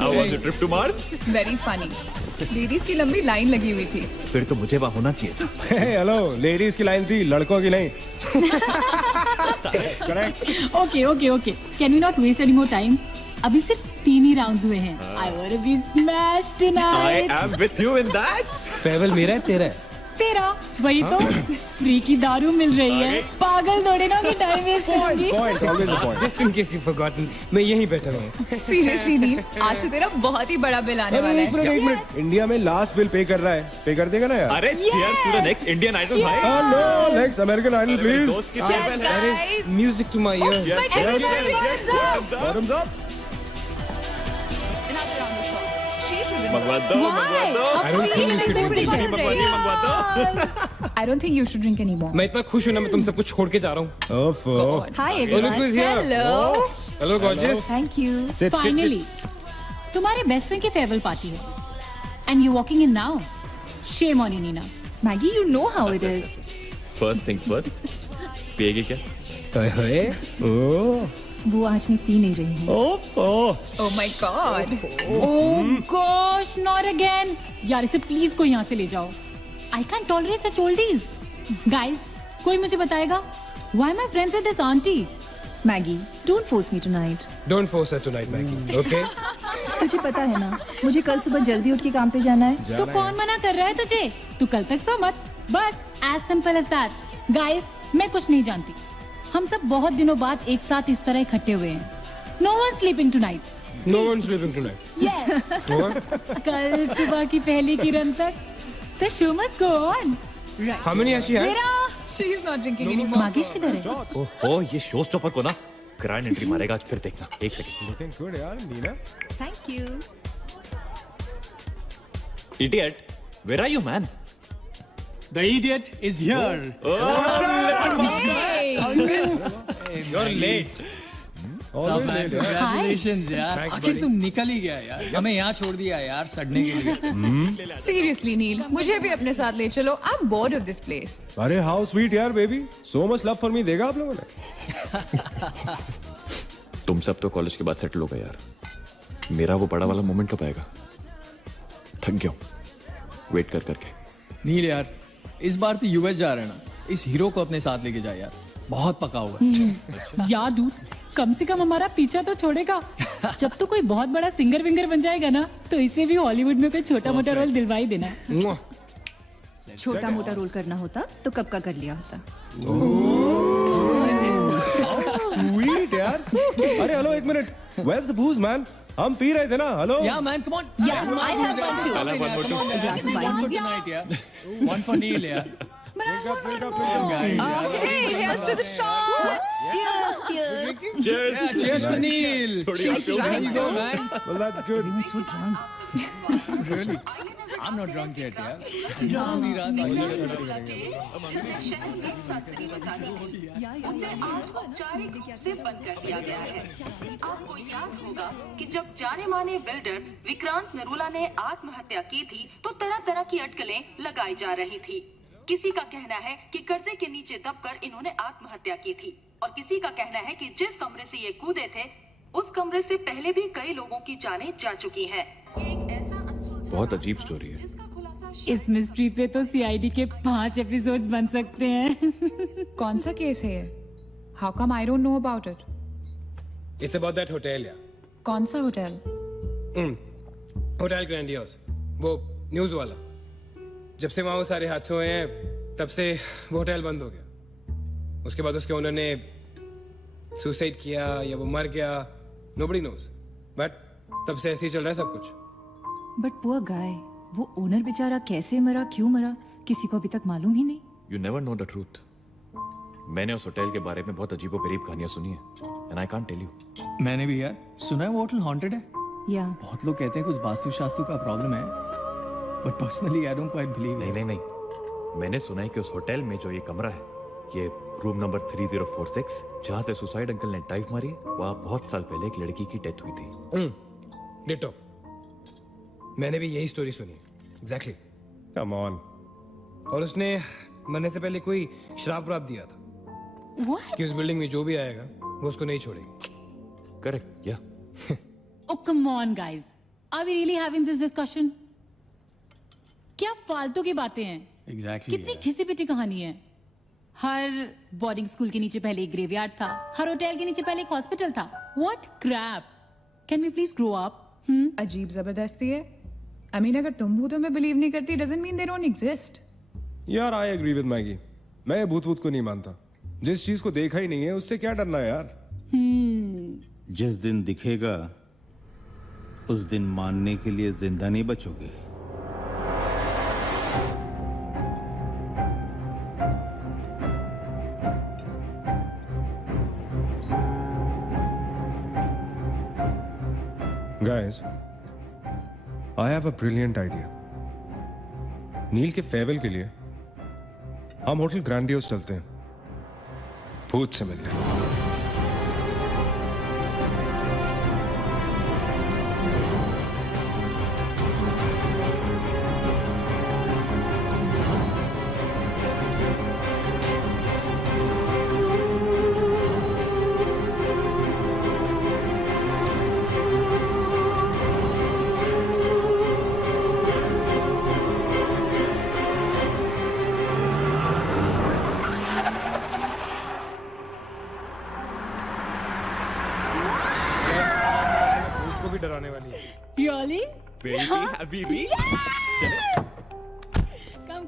how was the trip to Mars? Very funny. Ladies की लंबी line लगी हुई थी। फिर तो मुझे वहाँ होना चाहिए था। हेलो, लेडीज की लाइन थी, लड़कों की नहीं। Okay can we not waste any more time? अभी सिर्फ 3 ही राउंड्स हुए हैं। I want to be smashed I tonight. am with you in that. फेवल मेरा है, तेरा है। तेरा वही तो फ्री की दारू मिल रही है। पागल थोड़े ना कि टाइम वेस्ट करूंगी। Point, always a point. Just in case you've forgotten, मैं यहीं बैठा हूँ। सीरियसली नील, आज तो तेरा बहुत ही बड़ा बिल आने वाला एक है। मिनट, इंडिया में लास्ट बिल पे कर रहा है, पे कर देगा ना यार? अरे cheers to the next Indian Idol भाई. हेलो, next American Idol मेरे please. दोस्त की Cheers, farewell है. guys. Music to my ears. Cheers, everybody cheers, hands cheers, up. thumbs up. Bottoms up. Another round of shots. She shouldn't. मंगवा दो, मंगवा दो. I don't think you should drink पानी मंगवा दिए, मंगवा दो. I don't think you should drink anymore. मैं इतना खुश हूँ ना, मैं तुम सब कुछ छोड़ के जा रहा हूँ। ओफो। Hi Look everyone. who's here. Hello. Hello gorgeous. Thank you. Sit, finally तुम्हारे बेस्ट फ्रेंड की फेयरवेल पार्टी है and you walking in now. Shame on you Neena. Maggie, you know how it is. First things first. पिएगी क्या? ओए, ओह, वो आज मैं P नहीं रही हूँ। ओफो। Oh my God. Oh gosh, not again. यार इसे प्लीज कोई यहाँ से ले जाओ। I can't tolerate such oldies. Guys, कोई मुझे बताएगा why am I friends with this aunty? Maggie, don't force me tonight. Don't force her tonight, Maggie. Okay? तुझे पता है ना, मुझे कल सुबह जल्दी उठ के काम पे जाना है। तो कौन मना कर रहा है तुझे? तू कल तक सो मत। बस as simple as that. Guys, मैं कुछ नहीं जानती। हम सब बहुत दिनों बाद एक साथ इस तरह इकट्ठे हुए हैं। No one sleeping tonight. No one's sleeping tonight. कल सुबह की पहली किरण तक the show must go on. Right. How many has she had? मेरा She is not drinking anymore. मागिश किधर है? ओहो, ये शो स्टॉपर को ना ग्रैंड एंट्री मारेगा आज, फिर देखना. एक सेकंड. Looking good, यार, Neena. Thank you. Idiot, where are you, man? The idiot is here. Hey. You're late. Always late, यार. Congratulations यार. Thanks, आखिर buddy. तू निकल ही गया यार. हमें यहाँ छोड़ दिया यार सड़ने के लिए. Seriously, नील, मुझे भी अपने साथ ले चलो। I'm bored of this place. अरे how sweet यार, baby. So much love for me देगा आप लोगों ने. तुम सब तो कॉलेज के बाद सेटल हो गए यार. मेरा वो बड़ा वाला मोमेंट कब आएगा? थक गया हूँ वेट कर करके. नील यार, इस बार तो यूएस जा रहे हैं ना. इस हीरो को अपने साथ लेके जा यार. बहुत पका हुआ है. यार दूर, कम से कम हमारा पीछा तो छोड़ेगा। जब तो कोई बहुत बड़ा सिंगर विंगर बन जाएगा ना, तो इसे भी हॉलीवुड में कोई छोटा मोटा रोल दिलवा ही देना। Mwah. छोटा मोटा रोल करना होता तो कब का कर लिया होता। Sweet यार. अरे हेलो, एक minute. Where's the booze, man? हम पी रहे थे ना. Hello. Yeah man, come on. Yeah, I have one too. I'll have one more too. Glass of wine. One for tonight यार. One for Neil यार. Hey, here's to the shots. Cheers, cheers. Cheers. Yeah, cheers to Neil. थोड़ी और show There you go man. Well, that's good. Really? I'm not drunk yet यार. पूरी रात उसे आज औपचारिक रूप से बंद कर दिया गया है। आपको याद होगा कि जब जाने माने बिल्डर विक्रांत नरूला ने आत्महत्या की थी, तो तरह तरह की अटकलें लगाई जा रही थी। किसी का कहना है कि कर्जे के नीचे दबकर इन्होंने आत्महत्या की थी, और किसी का कहना है कि जिस कमरे से ये कूदे थे, उस कमरे से पहले भी कई लोगों की जानें जा चुकी हैं। एक ऐसा अनसुलझा बहुत अजीब स्टोरी है. जिसका खुलासा इस मिस्ट्री पे तो सीआईडी के 5 एपिसोड्स बन सकते हैं। कौन सा केस है ये? How come I don't know about it? It's about that hotel यार. कौन सा होटल? होटल ग्रैंडियोस, वो न्यूज वाला. जब से वहाँ वो सारे हादसे हुए हैं, तब से वो होटल बंद हो गया. उसके बाद उसके ओनर ने सुसाइड किया या वो मर गया, nobody knows. बट तब से ऐसे ही चल रहा है सब कुछ. But poor guy, वो ओनर बेचारा कैसे मरा, क्यों मरा, किसी को अभी तक मालूम ही नहीं। You never know the truth. मैंने उस होटल के बारे में बहुत अजीबोगरीब कहानियां सुनी है and I can't tell you. मैंने भी यार सुना है वो होटल हॉन्टेड है. या बहुत लोग कहते हैं कुछ वास्तु शास्त्र का प्रॉब्लम है, but personally I don't quite believe. नहीं. मैंने सुना है कि उस होटल में जो ये कमरा है, ये रूम नंबर 3046, जहाँ से सुसाइड अंकल ने डाइव मारी, वहाँ बहुत साल पहले एक लड़की की डेथ हुई थी. डिटो. मैंने भी यही स्टोरी सुनी. एग्जैक्टली. Come on. और उसने मरने से पहले कोई श्राप व्राप दिया था कि उस बिल्डिंग में जो भी आएगा वो उसको नहीं छोड़ेगी. करेक्ट या Oh, come on, guys. Are we really having this discussion? क्या फालतू की बातें हैं? एग्जैक्टली कितनी घिसी पिटी कहानी है। हर बोर्डिंग स्कूल के नीचे पहले एक ग्रेवयार्ड था, हर होटल के नीचे पहले एक हॉस्पिटल था। What crap? Can we please grow up? अजीब जबरदस्ती है। I mean, अगर तुम भूतों में बिलीव नहीं करती doesn't mean they don't exist. यार आई एग्री विद मैगी, मैं भूत को नहीं मानता। जिस चीज को देखा ही नहीं है उससे क्या डरना है यार। जिस दिन दिखेगा उस दिन मानने के लिए जिंदा नहीं बचोगे। Guys, I have a brilliant idea. नील के फेयरवेल के लिए हम होटल ग्रैंडियोस चलते हैं भूत से मिलने। डराने वाली है। Really? Baby, Habibi. Yes! Come.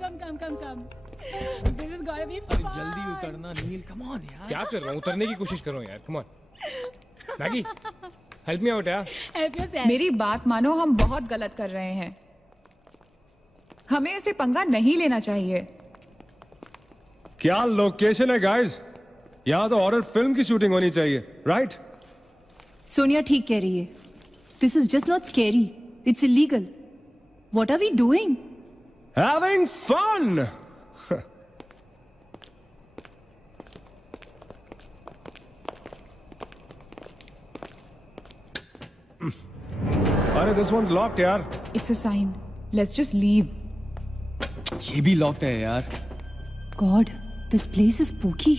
This is gonna be fun. जल्दी उतरना नील, कम ऑन यार। क्या कर रहा हूँ, उतरने की कोशिश कर रहा हूँ यार। Come on Maggi, help me out यार। Help yourself. मेरी बात मानो, हम बहुत गलत कर रहे हैं। हमें ऐसे पंगा नहीं लेना चाहिए। क्या लोकेशन है गाइस, यहाँ तो हॉरर फिल्म की शूटिंग होनी चाहिए, राइट? सोनिया ठीक कह रही है। This is just not scary. It's illegal. What are we doing? Having fun. अरे this one's locked यार। It's a sign. Let's just leave. ये भी लॉक्ड है यार। God, this place is spooky.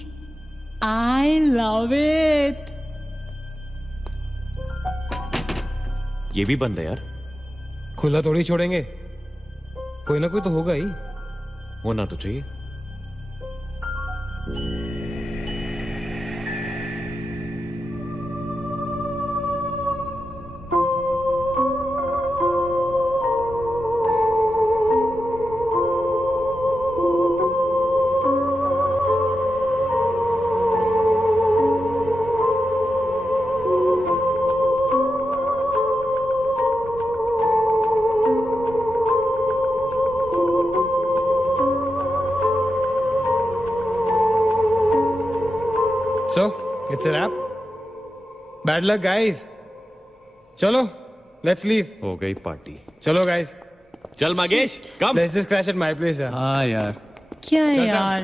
I love it. ये भी बंद है यार। खुला थोड़ी छोड़ेंगे, कोई ना कोई तो होगा ही। होना तो चाहिए। So, it's a wrap. Bad luck, guys. चलो, let's leave. हो गई पार्टी। चलो, guys. चल मागेश, कम। Let's just crash at my place, यार। हाँ यार। क्या है चल, चल। यार?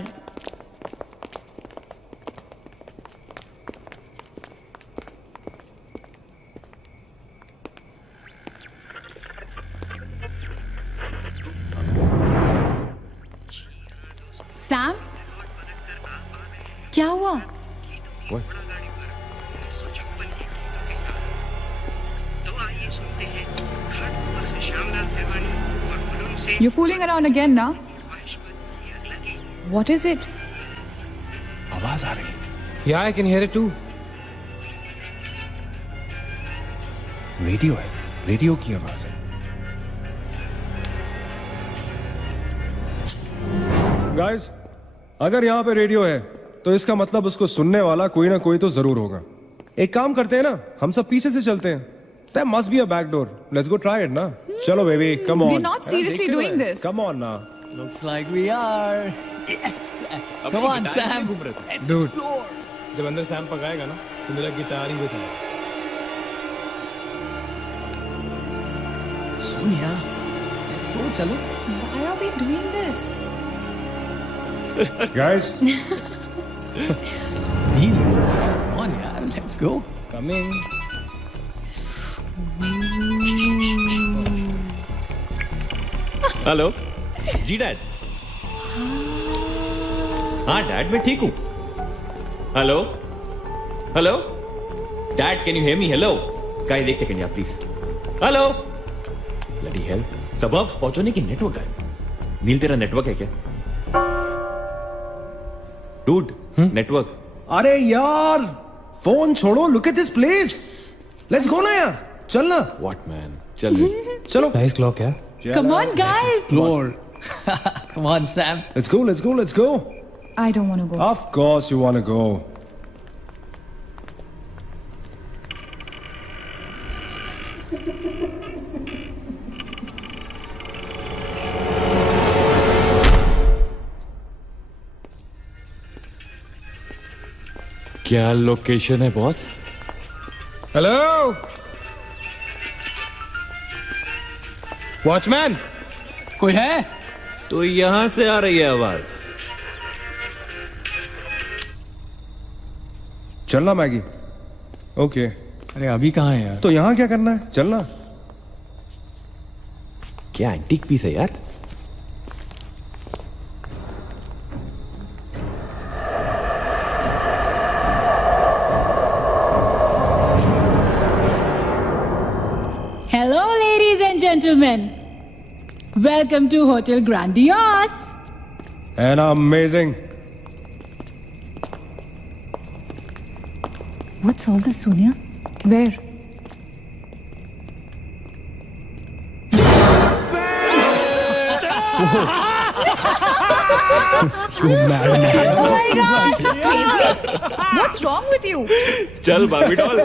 सैम, क्या हुआ? What? You're fooling around again now? What is it? आवाज आ रही है। Yeah, I can hear it too. Radio है, रेडियो की आवाज है। Guys, अगर यहाँ पे रेडियो है तो इसका मतलब उसको सुनने वाला कोई ना कोई तो जरूर होगा। एक काम करते हैं ना, हम सब पीछे से चलते हैं। There must be a back door. Let's go try it ना। चलो baby, come on. We're not seriously doing this. Come on ना। Looks like we are. Yes. Come on, Sam. Let's Dude. explore. जब अंदर Sam पकाएगा ना तो मेरा guitar ही बजाएगा। Sonia, let's go. चलो। Why are we doing this? Guys, Neel, come on यार, let's go. come in. Hello जी डैड। हाँ डैड मैं ठीक हूँ। Hello hello dad can you hear me? Hello guys एक सेकंड यार प्लीज। हेलो ब्लडी हेल, सबब्स पहुंचने की नेटवर्क है। नील तेरा नेटवर्क है क्या? Dude network. अरे यार फोन छोड़ो, look at this place, let's go ना यार, चल ना। व्हाट मैन, चल चलो। नाइस क्लॉक यार। Come on, guys. Explore. Come on, Sam. Let's go, let's go, let's go. I don't want to go. Of course you want to go. क्या location है boss? Hello watchman. कोई है? तो यहां से आ रही है आवाज। चलना मैगी। ओके अरे अभी कहाँ है यार? तो यहाँ क्या करना है, चलना। क्या एंटीक पीस है यार? Hello, ladies and gentlemen. Welcome to Hotel Grandiose. And amazing. What's all this, Sonia? Where? Oh my God! Crazy? What's wrong with you? चल बाबी doll.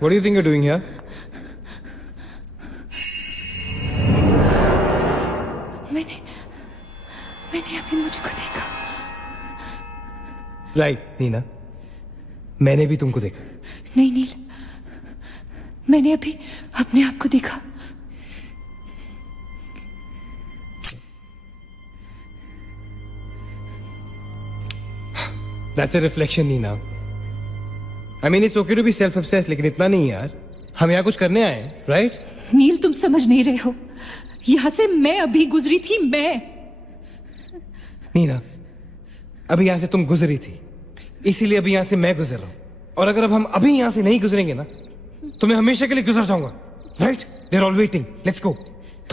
What do you think you're doing here? मैंने अभी मुझको देखा। Right Neena, मैंने भी तुमको देखा। नहीं नील, मैंने अभी अपने आप को देखा। That's a reflection, Neena. I mean, it's okay to be self-obsessed, लेकिन इतना नहीं यार। हम यहाँ कुछ करने आए हैं, right? नील तुम समझ नहीं रहे हो, यहां से मैं अभी गुजरी थी। नीना, अभी यहाँ से तुम गुजरी थी, इसीलिए अभी यहाँ से मैं गुजर रहा हूँ। और अगर अब हम अभी यहाँ से नहीं गुजरेंगे ना, तो मैं हमेशा के लिए गुजर जाऊंगा। Right? They're all waiting. Let's go.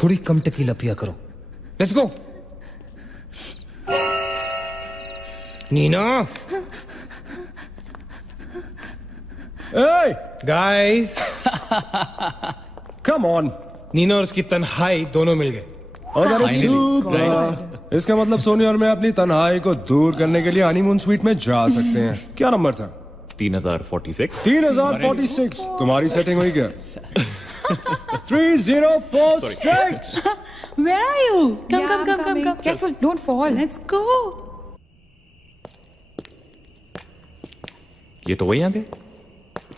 थोड़ी कम टकीला पिया करो। Let's go. Neena. Hey, guys. come on. Neena और उसकी तन्हाई दोनों मिल गए। इसका मतलब सोनी और मैं अपनी तन्हाई को दूर करने के लिए हनीमून स्वीट में जा सकते हैं। क्या नंबर था? 3046। 3046। तुम्हारी सेटिंग हुई क्या? 3046। Where are you? Come, come, come, come, come. Careful, don't fall. Let's go. ये तो वही आ गए।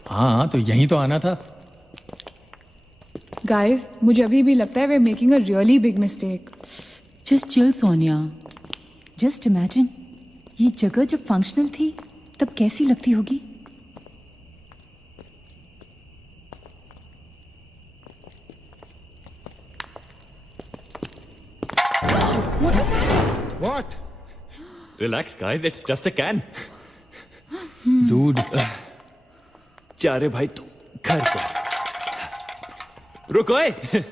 हाँ तो यहीं तो आना था। गाइस, मुझे अभी भी लगता है way making a really big mistake. Just chill Sonia. Just imagine, ये जगह जब फंक्शनल थी तब कैसी लगती होगी. What? Relax, guys. It's just a can. Dude. जा रे भाई तू घर जा. रुको ए.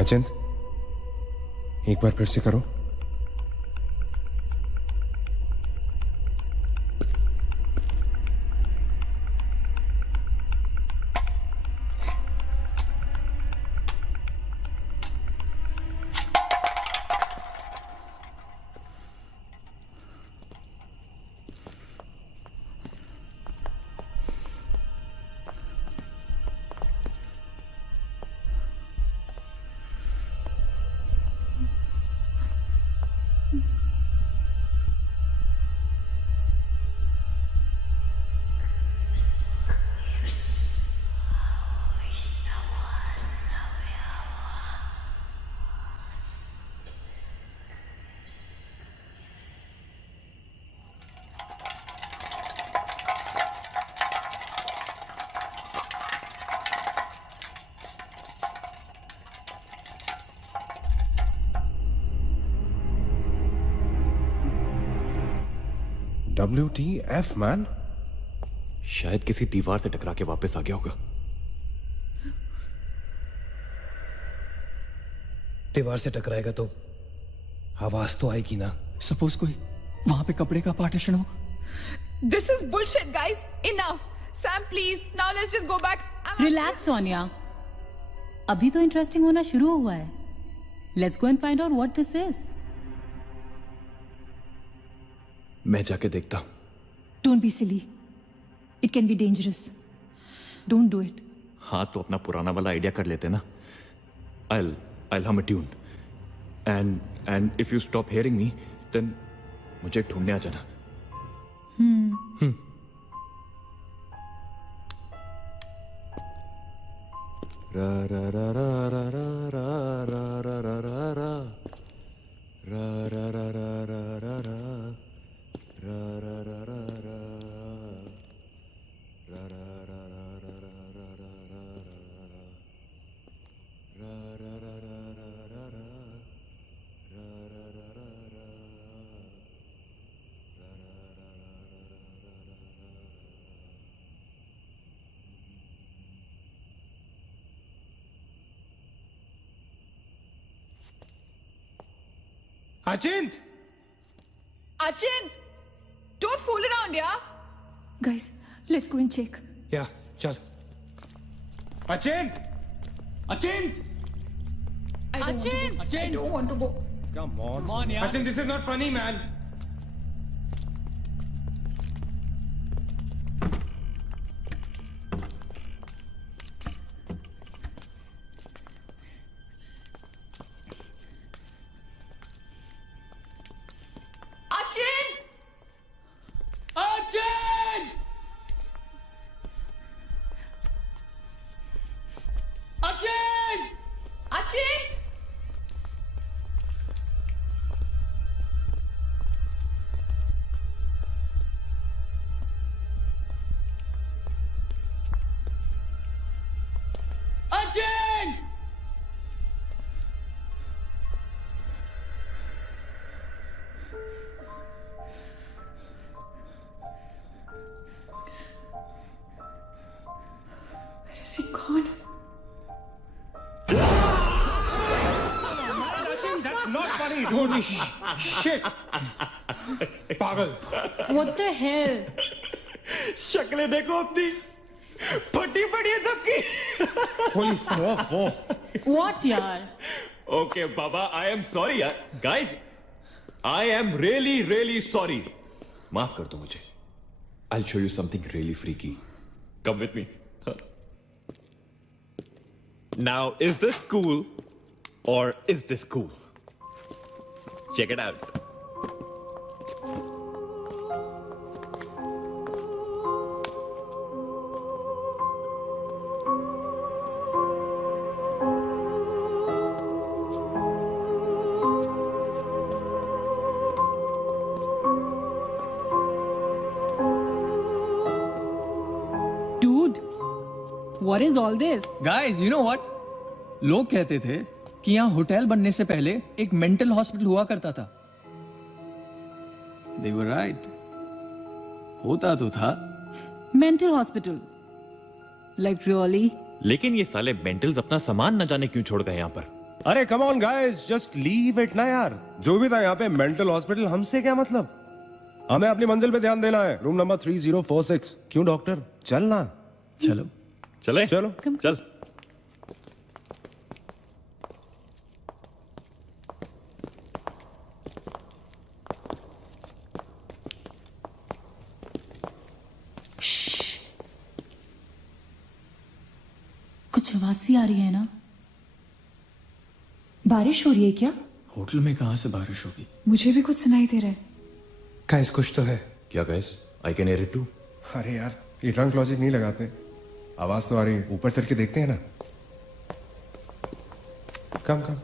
अचिंत, एक बार फिर से करो. WTF man? शायद किसी दीवार से टकरा के वापस आ गया होगा. दीवार से टकराएगा तो आवाज तो आएगी ना. सपोज कोई वहां पे कपड़े का पार्टीशन हो. This is bullshit, guys. Enough. Sam, please. Now let's just go back. Relax Sonia. अभी तो इंटरेस्टिंग होना शुरू हुआ है. Let's go and find out what this is. मैं जाके देखता हूं. Don't be silly. It can be dangerous. Don't do it. हाँ तो अपना पुराना वाला आइडिया कर लेते ना. I'll hum a tune. And if you stop hearing me, then मुझे ढूंढने आ जाना. रा रा रा रा रा रा रा रा रा रा रा रा रा रा रा रा रा रा ra ra ra ra ra ra ra ra ra ra ra ra ra ra ra ra ra Achint! Achint! Don't fool around, yeah? Guys, let's go and check. Yeah, chal. Achint! Achint! Achint! I don't want to go. Come on. Come on, yeah. Achint, this is not funny, man. Is he gone? not funny, holy shit. पागल. What the hell? शक्लें देखो अपनी, फटी पड़ी है सबकी. Holy fuck. What यार? Okay, Baba, I am sorry, यार. Guys, I am really, really sorry. माफ कर दो मुझे. I'll show you something really freaky. Come with me. Now, is this cool or is this cool? Check it out. Dude, what is all this? Guys you know what, लोग कहते थे कि यहाँ hotel बनने से पहले एक मेंटल हॉस्पिटल हुआ करता था. They were right. होता तो था. Mental hospital. Like really? लेकिन ये साले मेंटल्स अपना सामान न जाने क्यों छोड़ गए यहाँ पर. अरे come on guys, just leave it ना यार. जो भी था यहाँ पे मेंटल हॉस्पिटल, हमसे क्या मतलब. हमें अपनी मंजिल पे ध्यान देना है. Room number 3046. क्यों डॉक्टर, चल ना. चलो चले चलो चल. कुछ आवाज सी आ रही है ना? बारिश हो रही है क्या? होटल में कहाँ से बारिश होगी? मुझे भी कुछ सुनाई दे रहा है. Guys, कुछ तो है. क्या guys? I can hear it too. अरे यार, ये ड्रंक लॉजिक नहीं लगाते. आवाज तो आ रही है. ऊपर चल के देखते हैं ना. कम कम.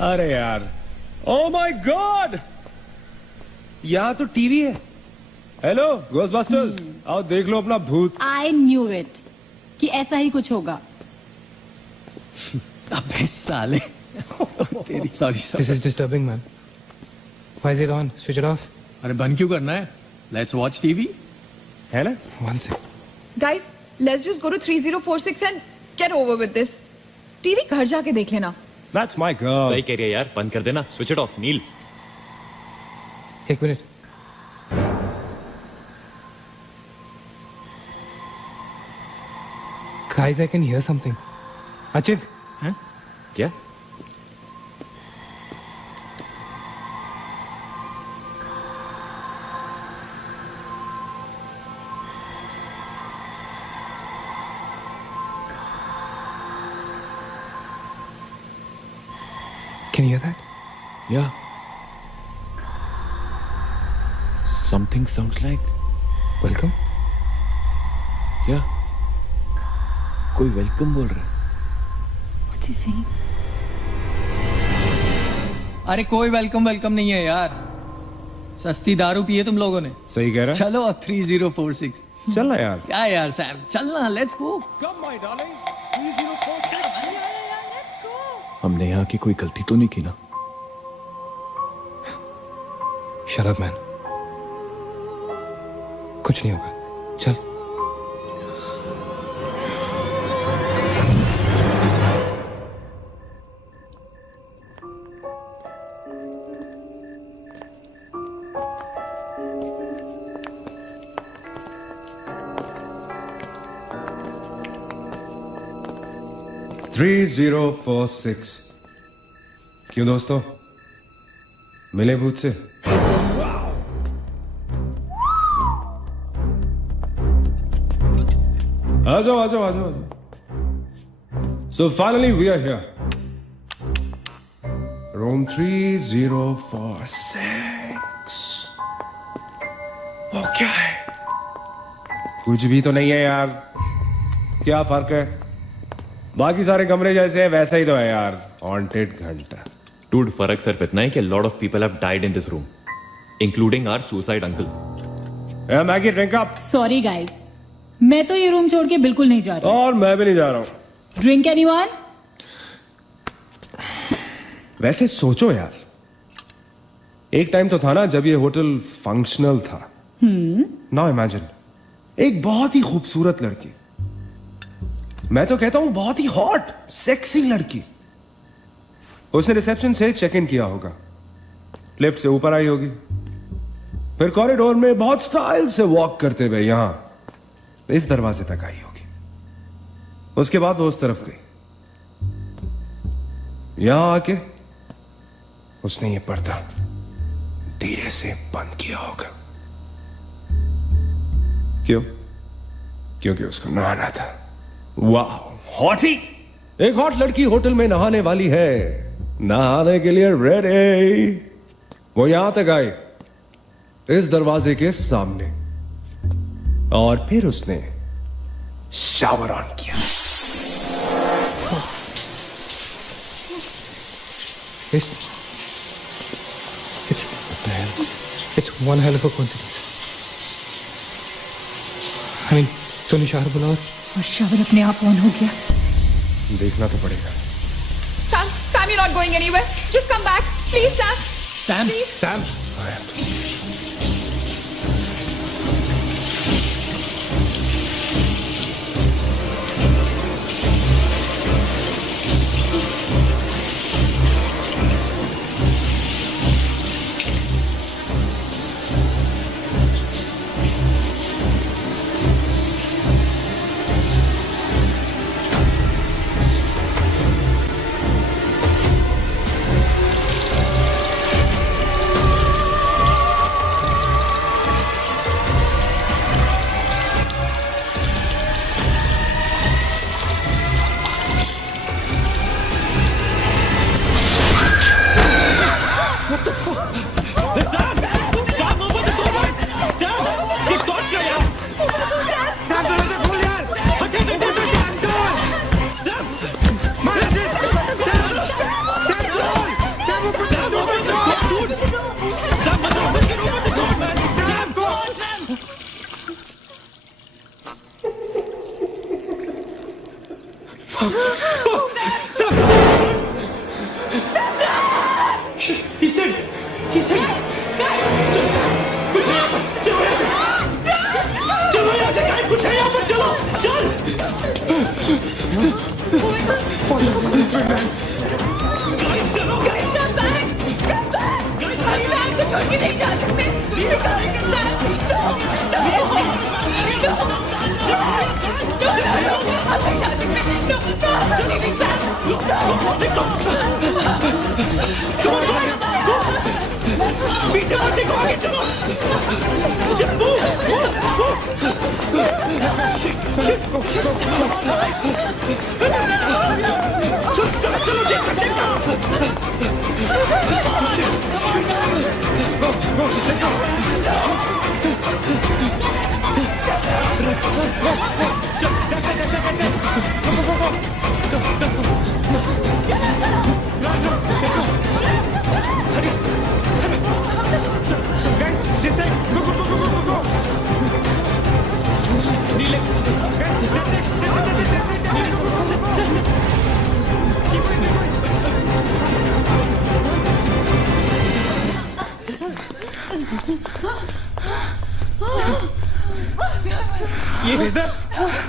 अरे यार, ओ माय गॉड, यहाँ तो टीवी है. हेलो गोस्टबस्टर्स, आओ देख लो अपना भूत. I knew it कि ऐसा ही कुछ होगा. अबे साले. तेरी sorry. This is disturbing, man. Why is it on? Switch it off. अरे बंद क्यों करना है? Let's watch TV. है ना? One sec. Guys, let's just go to 3046 and get over with this. TV घर जाके देख लेना. That's my girl. सही कह रही है यार, बंद कर देना. Switch it off. नील, एक minute. Guys, I can hear something. Achit. हैं? क्या? Can you hear that? Yeah. Something sounds like. Welcome. Yeah. कोई वेलकम बोल रहा है. What's he saying? अरे कोई वेलकम नहीं है यार. सस्ती दारू पिए तुम लोगों ने. सही कह रहा है. चलो अब 3046. चल ना यार. क्या यार सैम, चलना. Let's go. Come my darling. 3046. हमने यहाँ की कोई गलती तो नहीं की ना? Shut up, man. कुछ नहीं होगा. चल. Three 3046. क्यों दोस्तों, मिले भूत से? आ जाओ. So finally we are here. Room 3046. वो क्या है? कुछ भी तो नहीं है यार. क्या फर्क है? बाकी सारे कमरे जैसे हैं वैसा ही तो है यार, हॉन्टेड घंटा। Dude, फर्क सिर्फ इतना है कि a lot of people have died in this room, including our suicide uncle. Maggi drink up. Sorry guys, मैं तो ये रूम छोड़ के बिल्कुल नहीं जा रही। और मैं भी नहीं जा रहा हूँ। Drink anyone? वैसे सोचो यार, एक टाइम तो था ना जब ये होटल फंक्शनल था। नाउ इमेजिन, एक बहुत ही खूबसूरत लड़की, मैं तो कहता हूं बहुत ही हॉट सेक्सी लड़की, उसने रिसेप्शन से चेक इन किया होगा, लिफ्ट से ऊपर आई होगी, फिर कॉरिडोर में बहुत स्टाइल से वॉक करते हुए यहां इस दरवाजे तक आई होगी। उसके बाद वो उस तरफ गई, यहां आके उसने ये पर्दा धीरे से बंद किया होगा। क्यों? क्योंकि उसको नहाना था। वाह, हॉटी! एक हॉट लड़की होटल में नहाने वाली है, नहाने के लिए रेडी। वो यहां तक आई, इस दरवाजे के सामने, और फिर उसने शावर ऑन किया। It's one hell of a coincidence. I mean, तूने शावर बुला और शावर अपने आप ऑन हो गया। देखना तो पड़ेगा। Sam, you're not going anywhere. Just come back, please, Sam. Sam, Please. Sam. I have to see.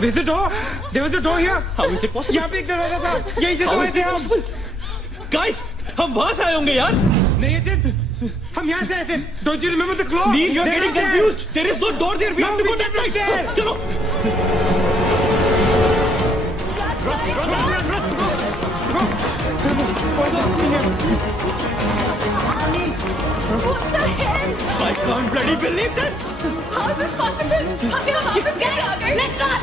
Is the door? There was a door here. How is it possible? यहाँ पे एक दरवाजा था, यहीं से तो आए थे हम। Guys, हम वहां से आए होंगे यार। नहीं अजित, हम यहाँ से आए थे। Don't you remember the claw? Please, you're getting confused. There is no door there. We have to go that side. चलो। What the hell? I can't bloody believe that. How is this possible? हम यहाँ वापस कैसे आ गए? Let's run!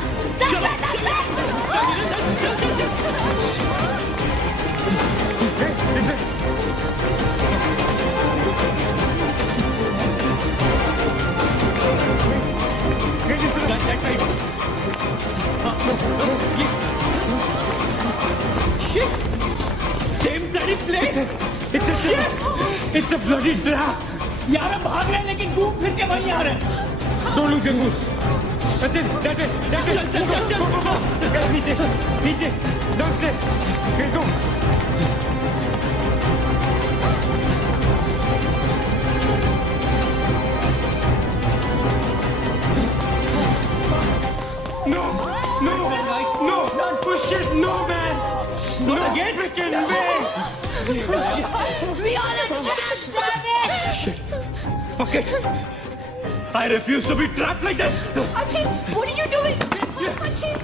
bloody place! It's a bloody trap! यार हम भाग रहे हैं लेकिन घूम फिर के वहीं आ रहे हैं। Don't lose your cool. Sachin, that way. Go. Guys, नीचे. Downstairs. Let's go. No, push it, no man. Not again, freaking way. We are a trap, damn it! Shit. Fuck it. I refuse to be trapped like this. Achin, what are you doing? Achin!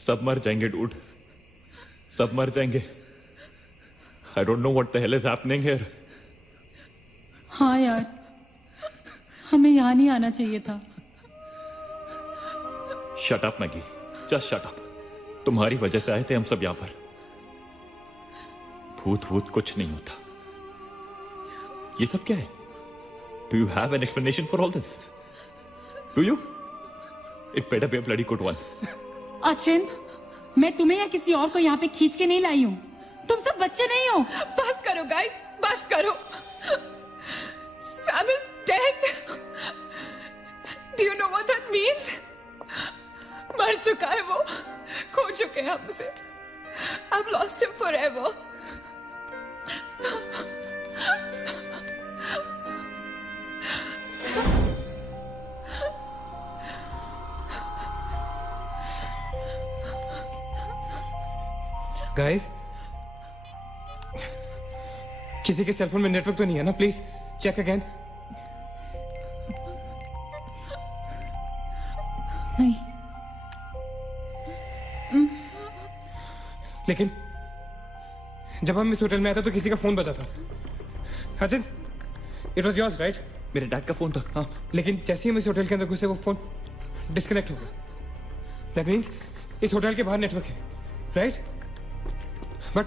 सब मर जाएंगे dude, सब मर जाएंगे। I don't know what the hell is happening here. हाँ यार, हमें यहाँ नहीं आना चाहिए था। Shut up Maggi, just shut up. तुम्हारी वजह से आए थे हम सब यहाँ पर। भूत कुछ नहीं होता। ये सब क्या है? Do you have an explanation for all this? Do you? It better be a bloody good one. Achin, मैं तुम्हें या किसी और को यहाँ पे खींच के नहीं लाई हूँ। तुम सब बच्चे नहीं हो। बस करो गाइस, बस करो। Sam is dead. Do you know what that means? मर चुका है वो, खो चुके हैं हम उसे। I've lost him forever. Guys, किसी के सेलफोन में नेटवर्क तो नहीं है ना? Please check again. नहीं। लेकिन जब हम इस होटल में आए थे तो किसी का फोन बजा था। Ajit, it was yours right? मेरे डैड का फोन था। हाँ, लेकिन जैसे ही हम इस होटल के अंदर घुसे वो फोन डिस्कनेक्ट हो गया। दैट मीन्स इस होटल के बाहर नेटवर्क है, राइट? बट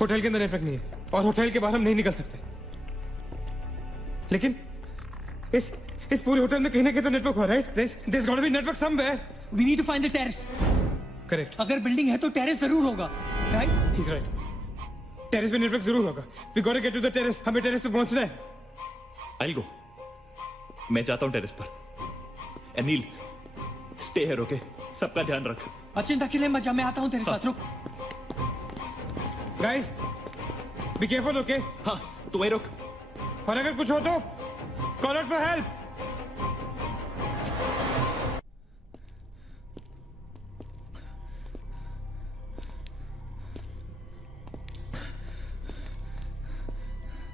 होटल के अंदर नेटवर्क नहीं है और होटल के बाहर हम नहीं निकल सकते। लेकिन इस पूरे होटल में कहीं ना कहीं तो नेटवर्क हो, right? There's got to be network somewhere. We need to find the terrace. Correct. अगर बिल्डिंग है तो टेरेस जरूर होगा, राइट? He's right. टेरेस पे नेटवर्क जरूर होगा। We gotta get to the terrace. हमें टेरेस पे पहुंचना है। I'll go. मैं जाता हूँ टेरेस पर। Anil, stay here, okay? सबका ध्यान रख। अचिंत अकेले मत जा, मैं आता हूँ तेरे साथ, रुक। Guys, be careful, okay? हाँ, तू वहीं रुक। और अगर कुछ हो तो call out for help.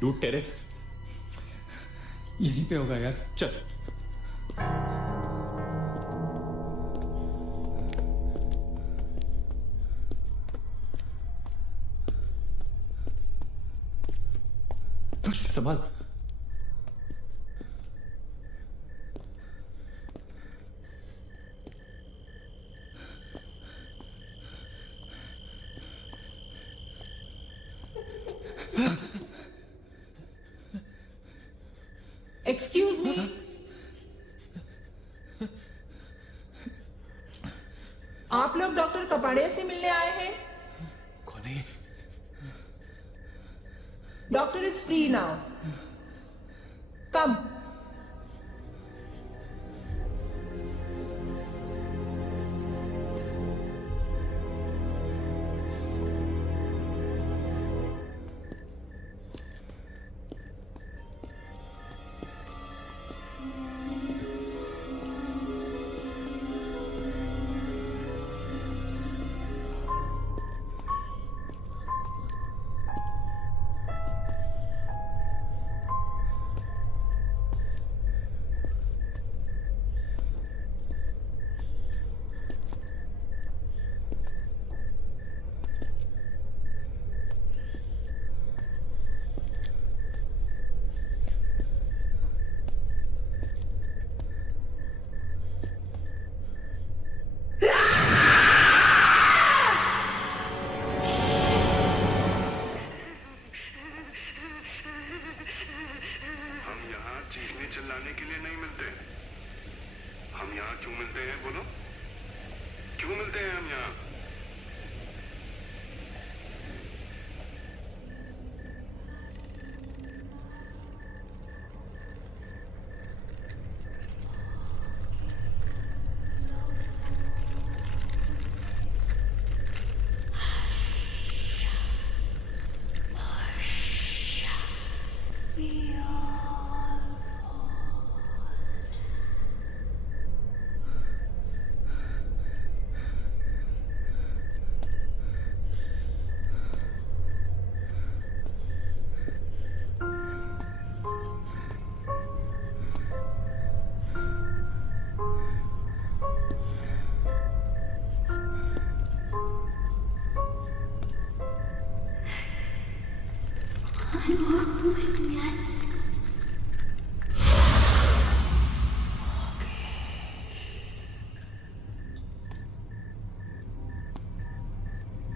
Dude terrace यहीं पे होगा यार। चल। संभाल। एक्सक्यूज मी, आप लोग डॉक्टर कपाड़िया से मिलने आए हैं? कौन है? डॉक्टर इज फ्री नाउ, कम। चिल्लाने के लिए नहीं मिलते। हम यहाँ क्यों मिलते हैं बोलो? क्यों मिलते हैं हम यहाँ?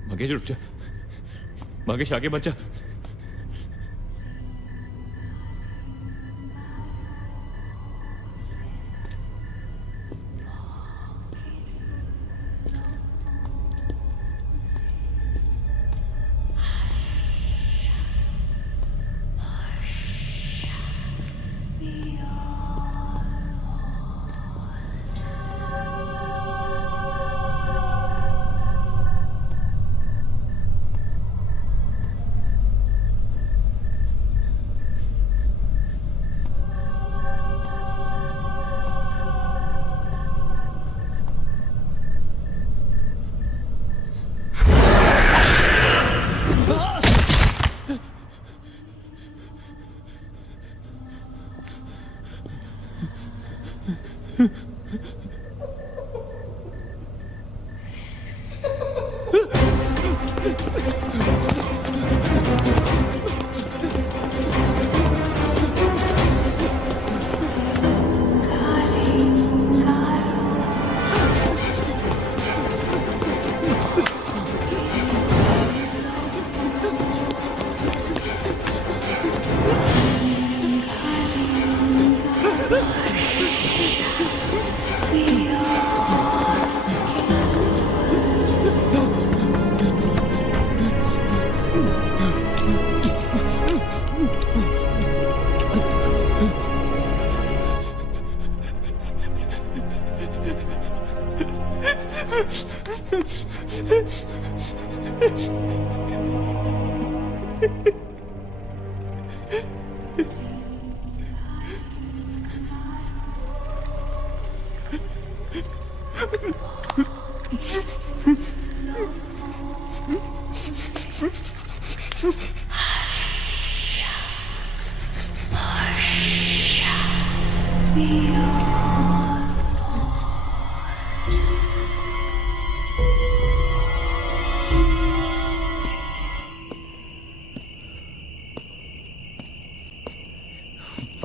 मंगेश रुक जा, मंगेश आगे मत जा।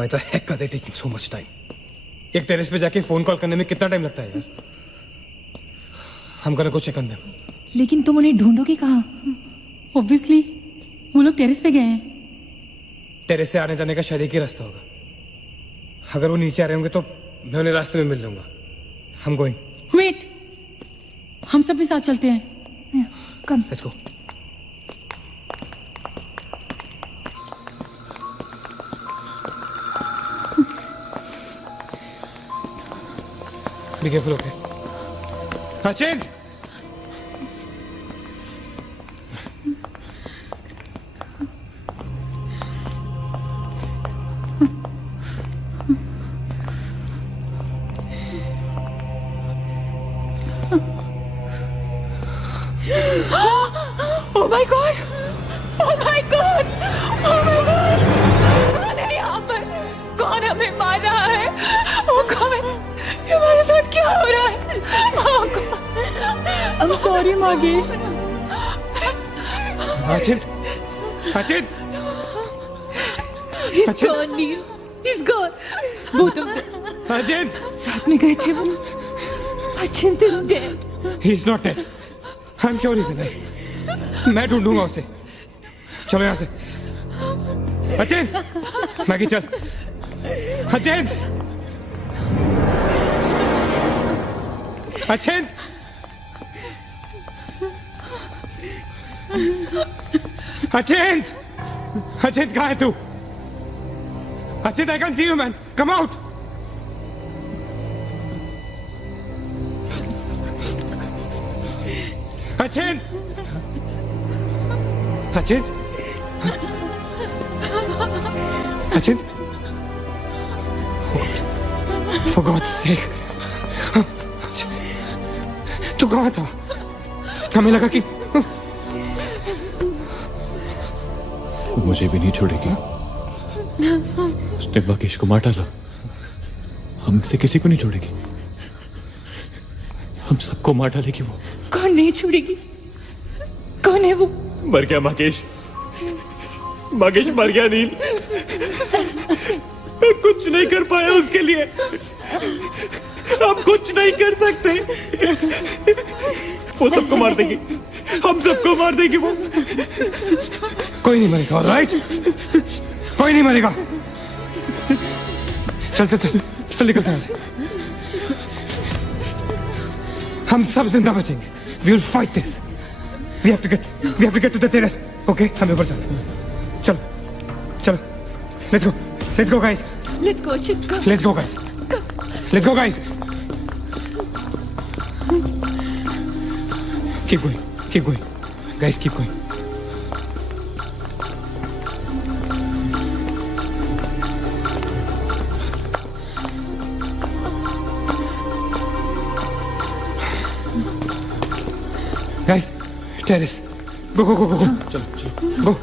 Why the heck are they taking so much time? एक टेरेस पे जाके फोन कॉल करने में कितना टाइम लगता है यार? हम gonna go check on them. लेकिन तुम उन्हें ढूंढोगे कहाँ? Obviously, वो लोग टेरेस पे गए हैं। टेरेस से आने जाने का शायद एक ही रास्ता होगा। अगर वो नीचे आ रहे होंगे तो मैं उन्हें रास्ते में मिल लूंगा। I'm going. Wait, हम सब भी साथ चलते हैं। Come. Let's go. Be careful, okay? Achin! Oh my God! Oh my God! Oh my God! कौन है यहाँ पर? कौन हमें मार रहा है? Oh God! हमारे साथ क्या हो रहा है? Oh God! I'm sorry, Mangesh. Achin! Achin! He's gone, Neil. He's gone. Both of them. Achin! साथ में गए थे वो। Achin is dead. He's not dead. I'm sure he's alive. मैं ढूंढूंगा उसे। चलो यहाँ से। अचिन, मैगी चल। अचिंत! अचिंत! अचिंत! अचिंत कहाँ है तू? अचिंत, I can't see you, man. Come out. अचिंत! अचिंत! अचिंत! For God's sake. तू कहाँ था? हमें लगा कि मुझे भी नहीं छोड़ेगी। उसने मकेश को मार डाला। हम से किसी को नहीं छोड़ेगी। हम सबको मार डालेगी वो। कौन नहीं छोड़ेगी? कौन है वो? मर गया मकेश। मकेश मर गया नील। मैं कुछ नहीं कर पाया उसके लिए। हम कुछ नहीं कर सकते। वो सबको मार देगी। हम सबको मार देगी वो। कोई नहीं मरेगा, ऑलराइट? कोई नहीं मरेगा। चल चल चल चल निकलते हैं यहाँ से। हम सब जिंदा बचेंगे। We will fight this. We have to get to the terrace. Okay? हमें ऊपर चलो। चलो चलो। Let's go. Let's go, guys. Let's go, Chip. Go. Let's go, guys. Let's go, guys. Keep going. Keep going. Guys, keep going. Guys, terrace. Go, go, go, go, go. चलो चलो Go.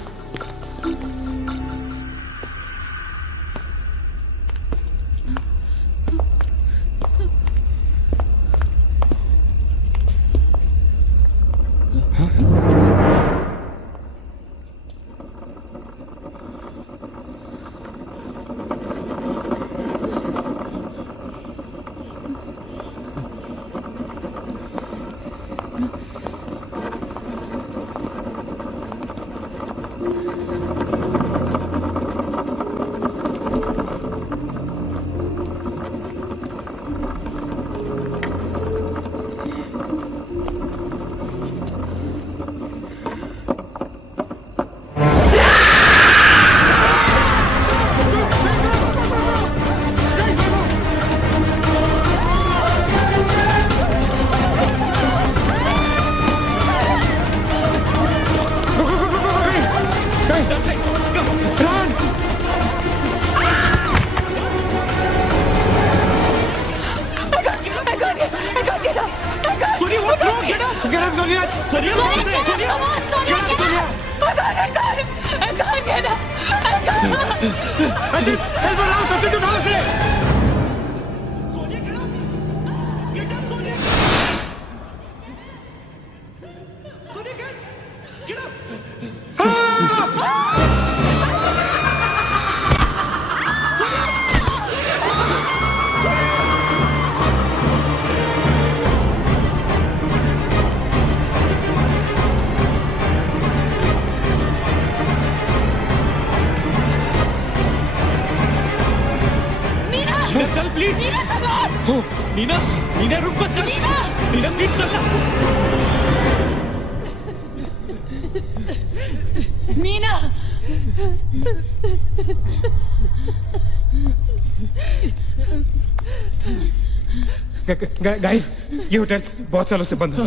Guys, ये hotel बहुत सालों से बंद है,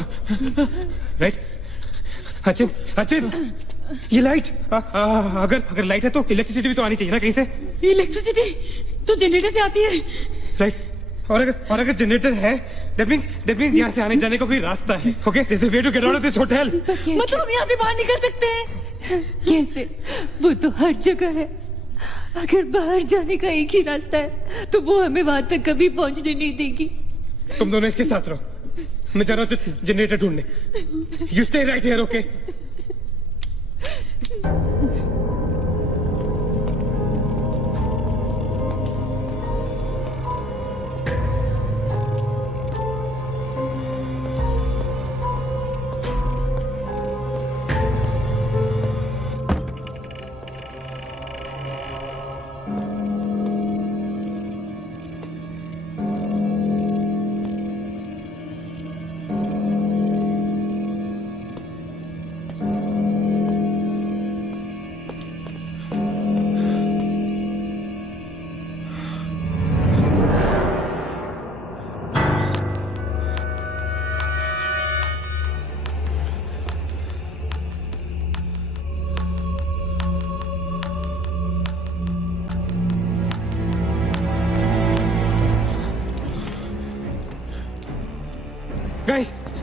right? अचिंत, ये light, अगर लाइट है तो इलेक्ट्रिसिटी भी तो आनी चाहिए ना कहीं से। इलेक्ट्रिसिटी तो जनरेटर से आती है, राइट? और अगर जनरेटर है, that means यहाँ से आने जाने का कोई रास्ता है। Okay, there's a way to get out of this hotel. मतलब हम यहाँ से बाहर निकल सकते हैं? कैसे? वो तो हर जगह है। अगर बाहर जाने का एक ही रास्ता है तो वो हमें वहां तक कभी पहुंचने नहीं देगी। तुम दोनों इसके साथ रहो, मैं जा रहा हूँ जनरेटर ढूंढने। You stay right here, okay?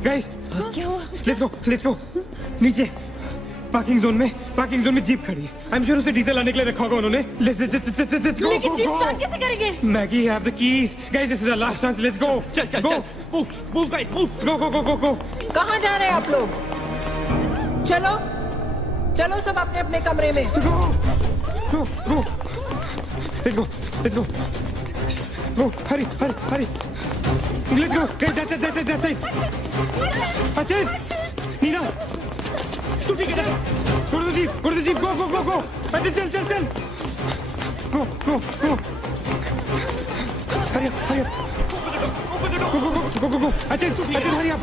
Guys क्या हुआ? लेट्स गो नीचे पार्किंग जोन में जीप खड़ी है। आई एम श्योर उसे डीजल लाने के लिए रखा होगा उन्होंने। लेट्स गो लेकिन जीप स्टार्ट कैसे करेंगे? Maggie have the keys. Guys this is our last chance. Let's go. चल मूव गाइस मूव। गो। कहाँ जा रहे हैं आप लोग? चलो सब अपने अपने कमरे में। Go let's go Hari let's go guys. That's it अच्छा नीना तू ठीक है? go to the jeep go अच्छा चल go hurry up go अच्छा hurry up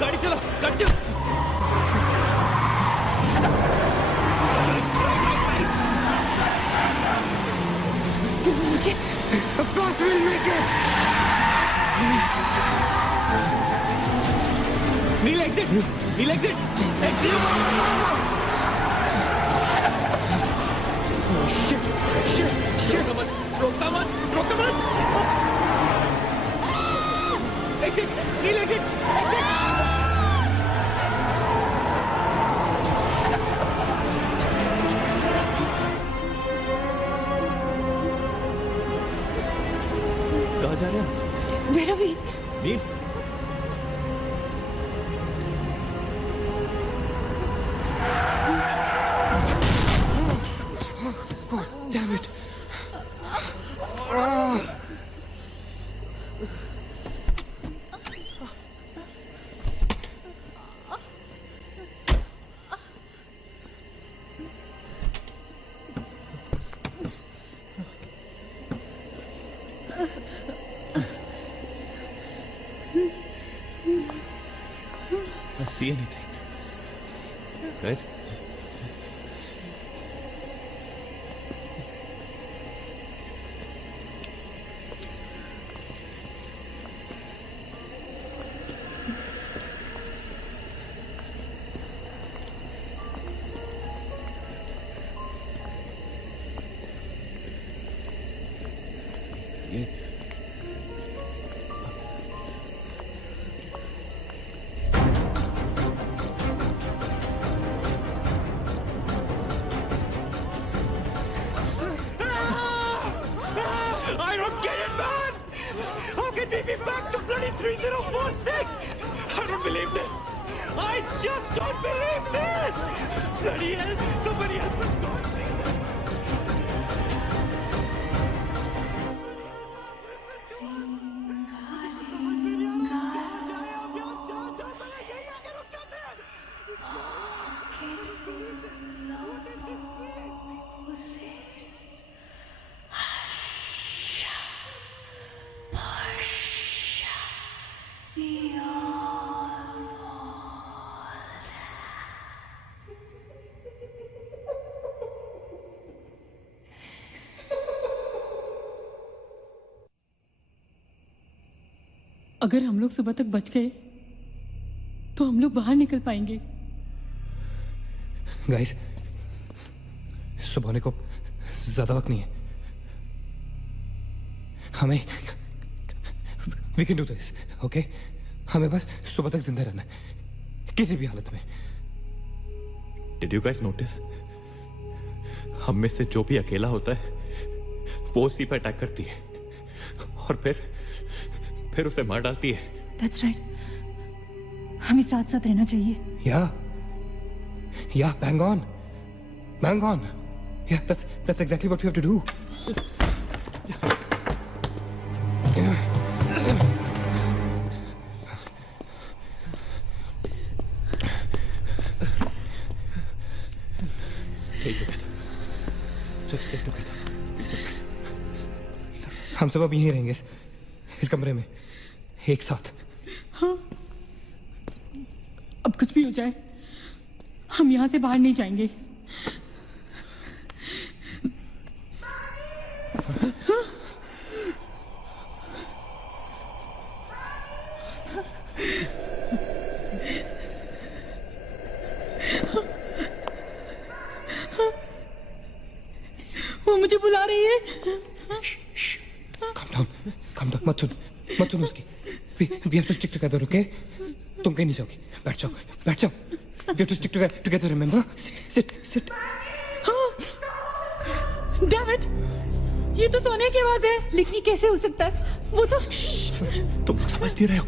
गाड़ी चला of course we'll make it. Neil exit. Oh shit. रोकता मत. Exit. कहाँ जा रहे हैं? मेरा भी नील damn it. Can't see anything. Guys? I don't get it, man! How can we be back to bloody 3046? I don't believe this! I just don't believe this! Bloody hell! Somebody help us, God, please! अगर हम लोग सुबह तक बच गए तो हम लोग बाहर निकल पाएंगे। गाइस सुबह होने को ज्यादा वक्त नहीं है। हमें we can do this, okay? हमें बस सुबह तक जिंदा रहना है किसी भी हालत में। Did you guys notice? हम में से जो भी अकेला होता है वो उसी पर अटैक करती है और फिर उसे मार डालती है। That's right. हमें साथ साथ रहना चाहिए। Yeah, bang on. Yeah, that's exactly what we have to do. Stay together. Just stay together. हम सब अब यहीं रहेंगे इस कमरे में एक साथ। हाँ, अब कुछ भी हो जाए हम यहाँ से बाहर नहीं जाएंगे। वो मुझे बुला रही है। Calm down. मत सुन उसकी. We have to stick together, okay? तुम कहीं नहीं जाओगी. बैठ जाओ. We have to stick together, remember? Sit. Damn it! ये तो सोनिया की आवाज है. लेकिन ये कैसे हो सकता है? वो तो तुम समझ नहीं रहे हो.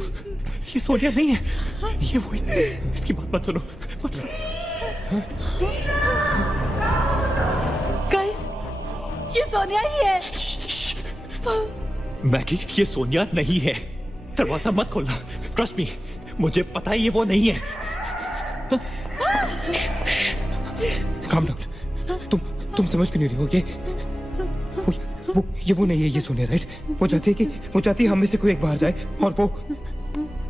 ये सोनिया नहीं है. ये वही. इसकी बात मत सुनो. Guys, ये सोनिया ही है. मैगी, ये सोनिया नहीं है. दरवाजा मत खोलना. ट्रस्ट मी, मुझे पता है ये वो नहीं है. Calm down. तुम समझ क्यों नहीं रही हो? वो नहीं है ये सोनिया, राइट? वो चाहती है हम में से कोई एक बाहर जाए और वो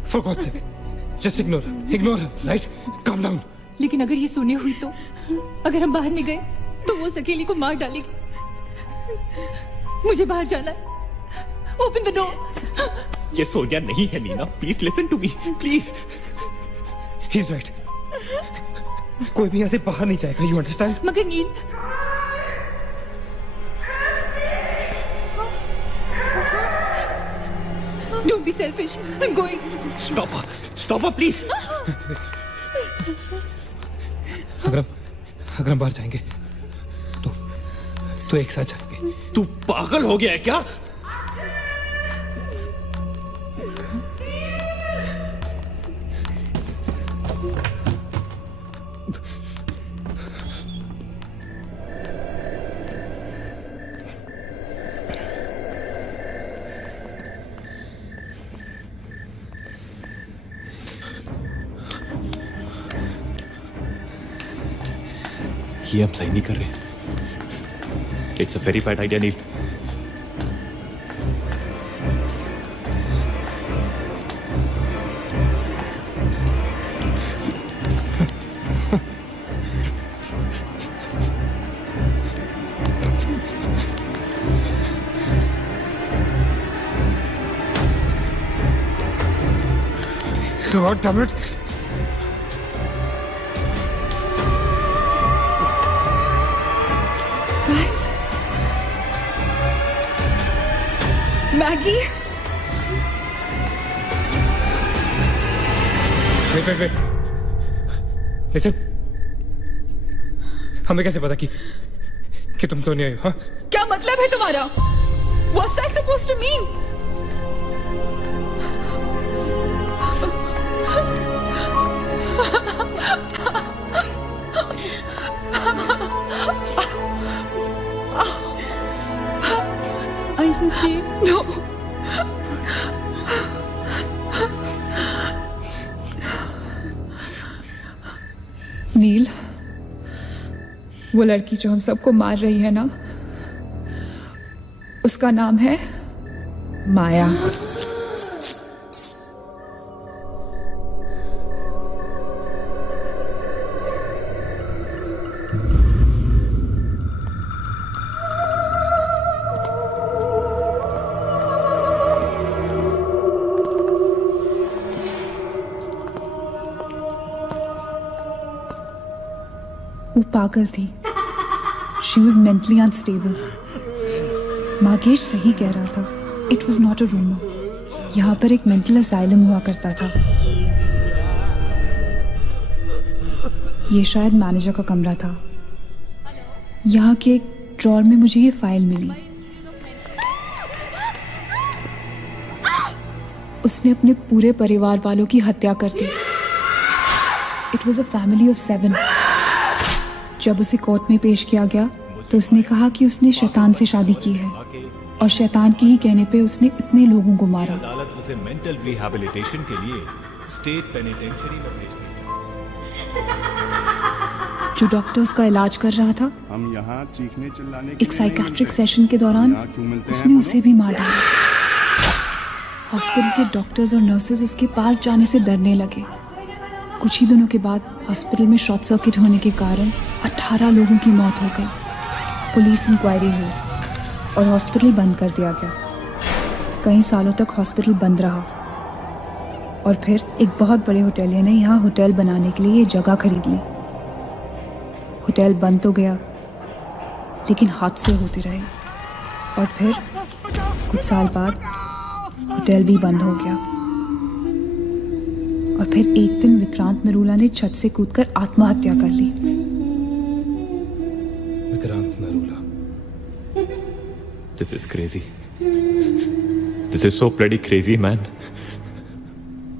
for God's sake, just ignore her, right? Calm down. लेकिन अगर ये सोनिया हुई तो अगर हम बाहर नहीं गए तो वो सकेली को मार डालेगी. मुझे बाहर जाना है. Open the door. ये सोनिया नहीं है Neena. Please listen to me. Please. He's right. कोई भी यहाँ से बाहर नहीं जाएगा. You understand? मगर नील, don't be selfish. I'm going. Stop her, please. अगर हम बाहर जाएंगे तो एक साथ जाएंगे. तू पागल हो गया है क्या? ये हम सही नहीं कर रहे. It's a very bad idea Neel. God damn it. Maggie? Wait. Listen. हमें कैसे पता कि तुम सोनिया हो? हाँ? क्या मतलब है तुम्हारा? What's that supposed to mean? Are you okay? No. नील, वो लड़की जो हम सबको मार रही है ना, उसका नाम है माया. वो पागल थी. She was mentally unstable. Magesh सही कह रहा था. It was not a rumour. यहाँ पर एक मेंटल असाइलम हुआ करता था. ये शायद मैनेजर का कमरा था. यहाँ के एक ड्रॉर में मुझे ये फाइल मिली. उसने अपने पूरे परिवार वालों की हत्या कर दी. It was a family of 7. जब उसे कोर्ट में पेश किया गया तो उसने कहा कि उसने शैतान से शादी की है और शैतान के ही कहने पे उसने इतने लोगों को मारा. अदालत उसे मेंटल रिहैबिलिटेशन के लिए स्टेट पेनिटेंशियरी में भेज दी. जो डॉक्टर उसका इलाज कर रहा था, हम यहाँ चीखने चिल्लाने एक साइकेट्रिक सेशन के दौरान उसने उसे भी मार डाला. हॉस्पिटल के डॉक्टर्स और नर्सेज उसके पास जाने से डरने लगे. कुछ ही दिनों के बाद हॉस्पिटल में शॉर्ट सर्किट होने के कारण 18 लोगों की मौत हो गई. पुलिस इंक्वायरी हुई और हॉस्पिटल बंद कर दिया गया. कई सालों तक हॉस्पिटल बंद रहा और फिर एक बहुत बड़े होटलियर ने यहाँ होटल बनाने के लिए ये जगह खरीद ली. होटल बंद तो गया लेकिन हादसे होते रहे और फिर कुछ साल बाद होटल भी बंद हो गया और फिर एक दिन विक्रांत नरूला ने छत से कूदकर आत्महत्या कर ली। Vikrant Narula. This is crazy. This is so bloody crazy, man.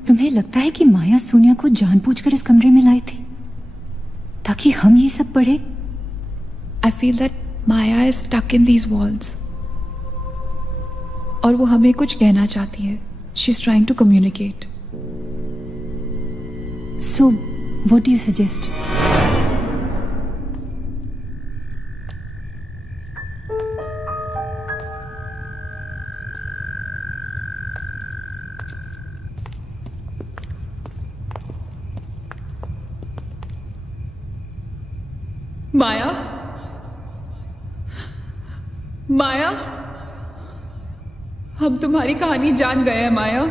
तुम्हें लगता है कि माया सोनिया को जानबूझकर इस कमरे में लाई थी ताकि हम ये सब पढ़े? I feel that Maya is stuck in these walls. और वो हमें कुछ कहना चाहती है. She's trying to communicate. So, what do you suggest? माया, माया, हम तुम्हारी कहानी जान गए हैं माया।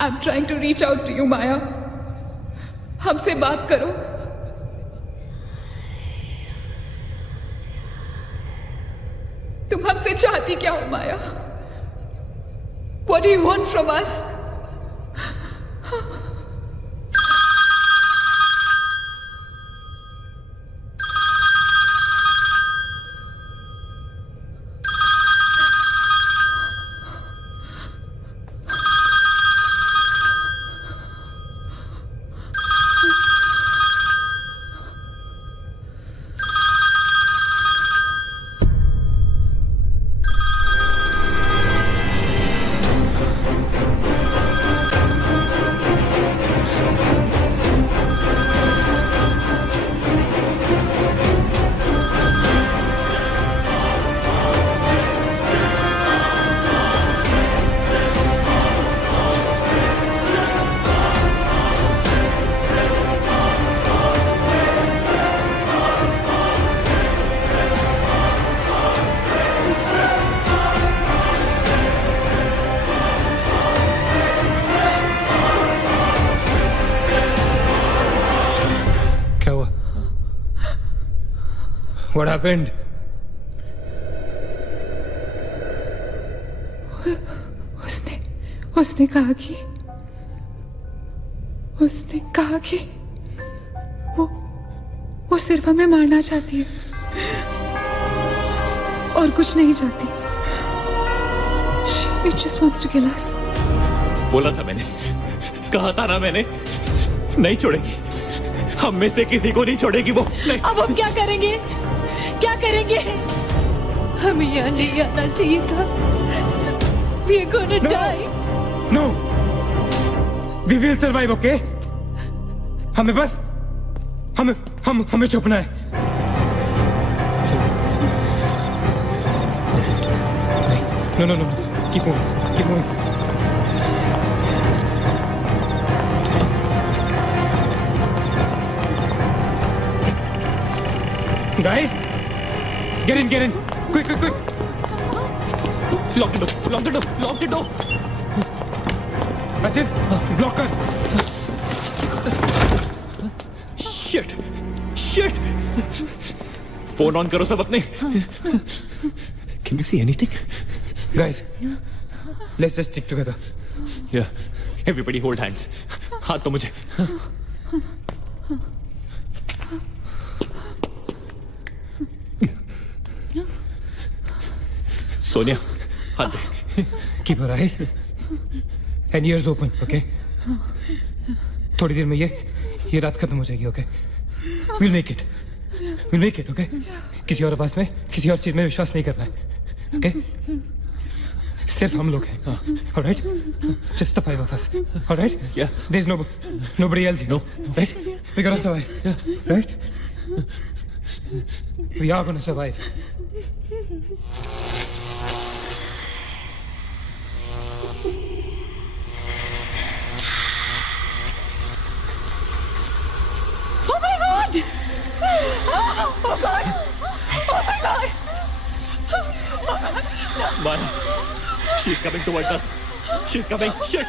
I'm trying to reach out to you, माया। हमसे बात करो। तुम हमसे चाहती क्या हो माया? What do you want from us? What happened? उसने कहा कि वो सिर्फ हमें मारना चाहती है और कुछ नहीं चाहती। She just wants to kill us. बोला था मैंने, कहा था ना मैंने, नहीं छोड़ेगी, हम में से किसी को नहीं छोड़ेगी वो। नहीं। अब हम क्या करेंगे? क्या करेंगे? हमें यहाँ नहीं आना चाहिए था। We are gonna die. No. We will survive, okay? हमें बस हमें छुपना है। No. Keep moving. Guys, get in. Quick. Lock the door. Rachit, block कर। Shit. फोन ऑन करो सब अपने। Can you see anything? Guys, let's just stick together. Yeah. Everybody hold hands. हाथ तो मुझे। सोनिया, हाथ दे। Keep your eyes and ears open, okay? थोड़ी देर में ये रात खत्म हो जाएगी, okay? We'll make it, okay? किसी और आवाज में, किसी और चीज में विश्वास नहीं करना है, okay? सिर्फ हम लोग हैं, all right? Just the 5 of us, all right? Yeah. There's nobody else here, no, right? We gotta survive, right? We are gonna survive. Oh my God! Oh God! Oh my God! Maya, she's coming towards us. She's coming. Shit!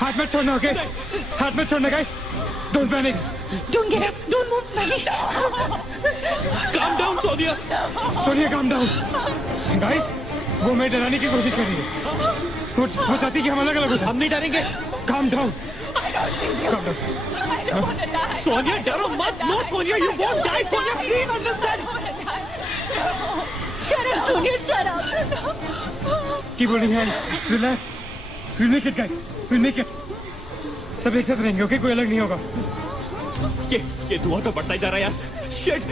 हाथ मत छोड़ना, okay? हाथ मत छोड़ना, guys. Don't panic. Don't get up. Don't move, Maggie. Calm down, Sonia. Sonia calm down. Guys, वो मैं डराने की कोशिश कर रही है। वो चाहती है कि हम अलग अलग हो जाएं। हम नहीं डरेंगे। Calm down. Calm down. Sonia, डरो मत। No, Sonia, you won't die. Sonia, please understand. Shut up, Sonia. Shut up. Keep holding hands. Relax. We'll make it, guys. We'll make it. सब एक साथ रहेंगे, ओके? कोई अलग नहीं होगा। ये धुआं तो बढ़ता ही जा रहा है यार। Shit.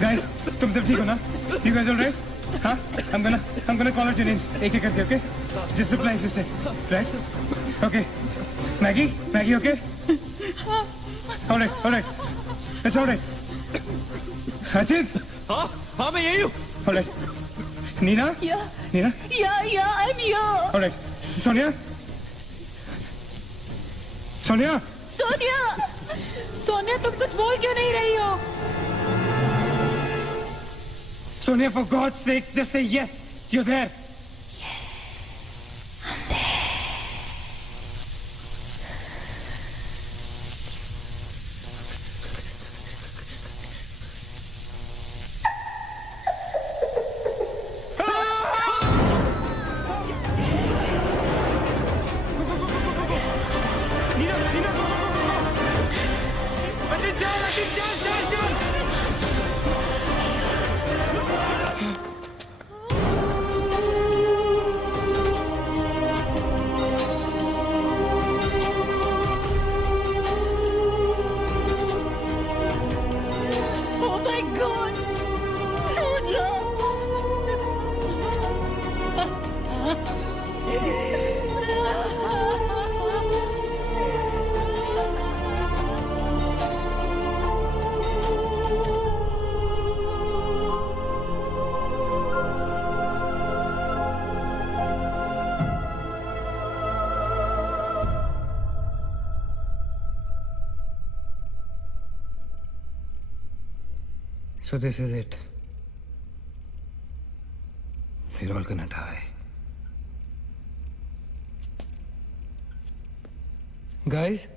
Guys, तुम सब ठीक हो ना? You guys all right? हाँ? I'm gonna call out your names. एक-एक करके, okay? Just reply to say, right? Okay. Maggie, okay? All right. It's all right. Achit? हाँ, मैं यही हूँ। All right. Nina? Yeah. Nina? Yeah, I'm here. All right. Sonia? Sonia, तुम कुछ बोल क्यों नहीं रही हो? Sonia, for God's sake, just say yes. You're there. Oh my God! So this is it. We're all gonna die. Guys,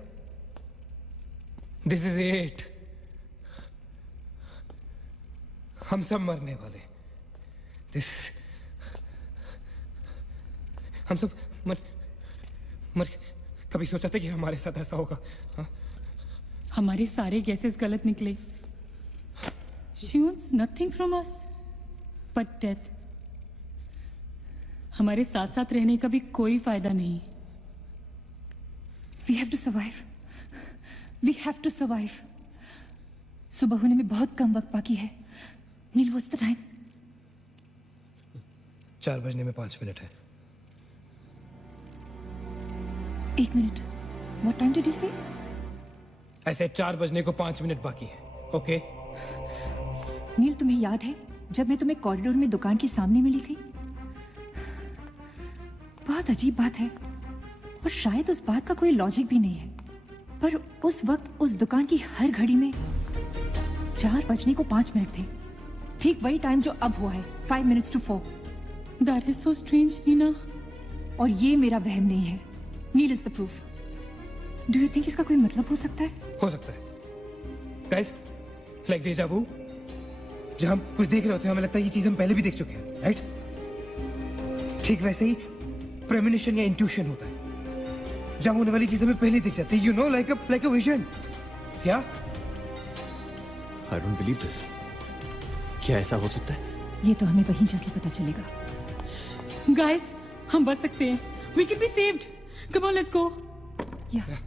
this is it. हम सब मरने वाले। This is... हम सब मर कभी सोचा था कि हमारे साथ ऐसा होगा? हाँ? हमारे सारे गैसेस गलत निकले। She wants nothing from us but death. हमारे साथ साथ रहने का भी कोई फायदा नहीं। We have to survive. We have to survive. सुबह होने में बहुत कम वक्त बाकी है। नील, what's the time? 4 बजने में 5 मिनट है। 1 minute. What time did you say? ऐसे 4 बजने को 5 मिनट बाकी है। ओके? नील, तुम्हें याद है जब मैं तुम्हें कॉरिडोर में दुकान के सामने मिली थी? बहुत अजीब बात है और शायद उस बात का कोई लॉजिक भी नहीं है, पर उस वक्त उस दुकान की हर घड़ी में 4 बजने को 5 मिनट थे। ठीक वही टाइम जो अब हुआ है, 5 minutes to 4. That is so strange, Neena. और ये मेरा वहम नहीं है। Neel is the proof. Do you think इसका कोई मतलब हो सकता है? हो सकता है। गाइस, लाइक डेजा वू, जब हम कुछ देख रहे होते हैं हमें लगता है ये चीज हम पहले भी देख चुके हैं, राइट? ठीक वैसे ही प्रेमोनिशन या इंट्यूशन होता है, जब होने वाली चीज हमें पहले दिख जाती है, you know, like a vision. या I don't believe this. क्या ऐसा हो सकता है? ये तो हमें वहीं जाके पता चलेगा। Guys, हम बच सकते हैं। We can be saved. Come on, let's go. Yeah.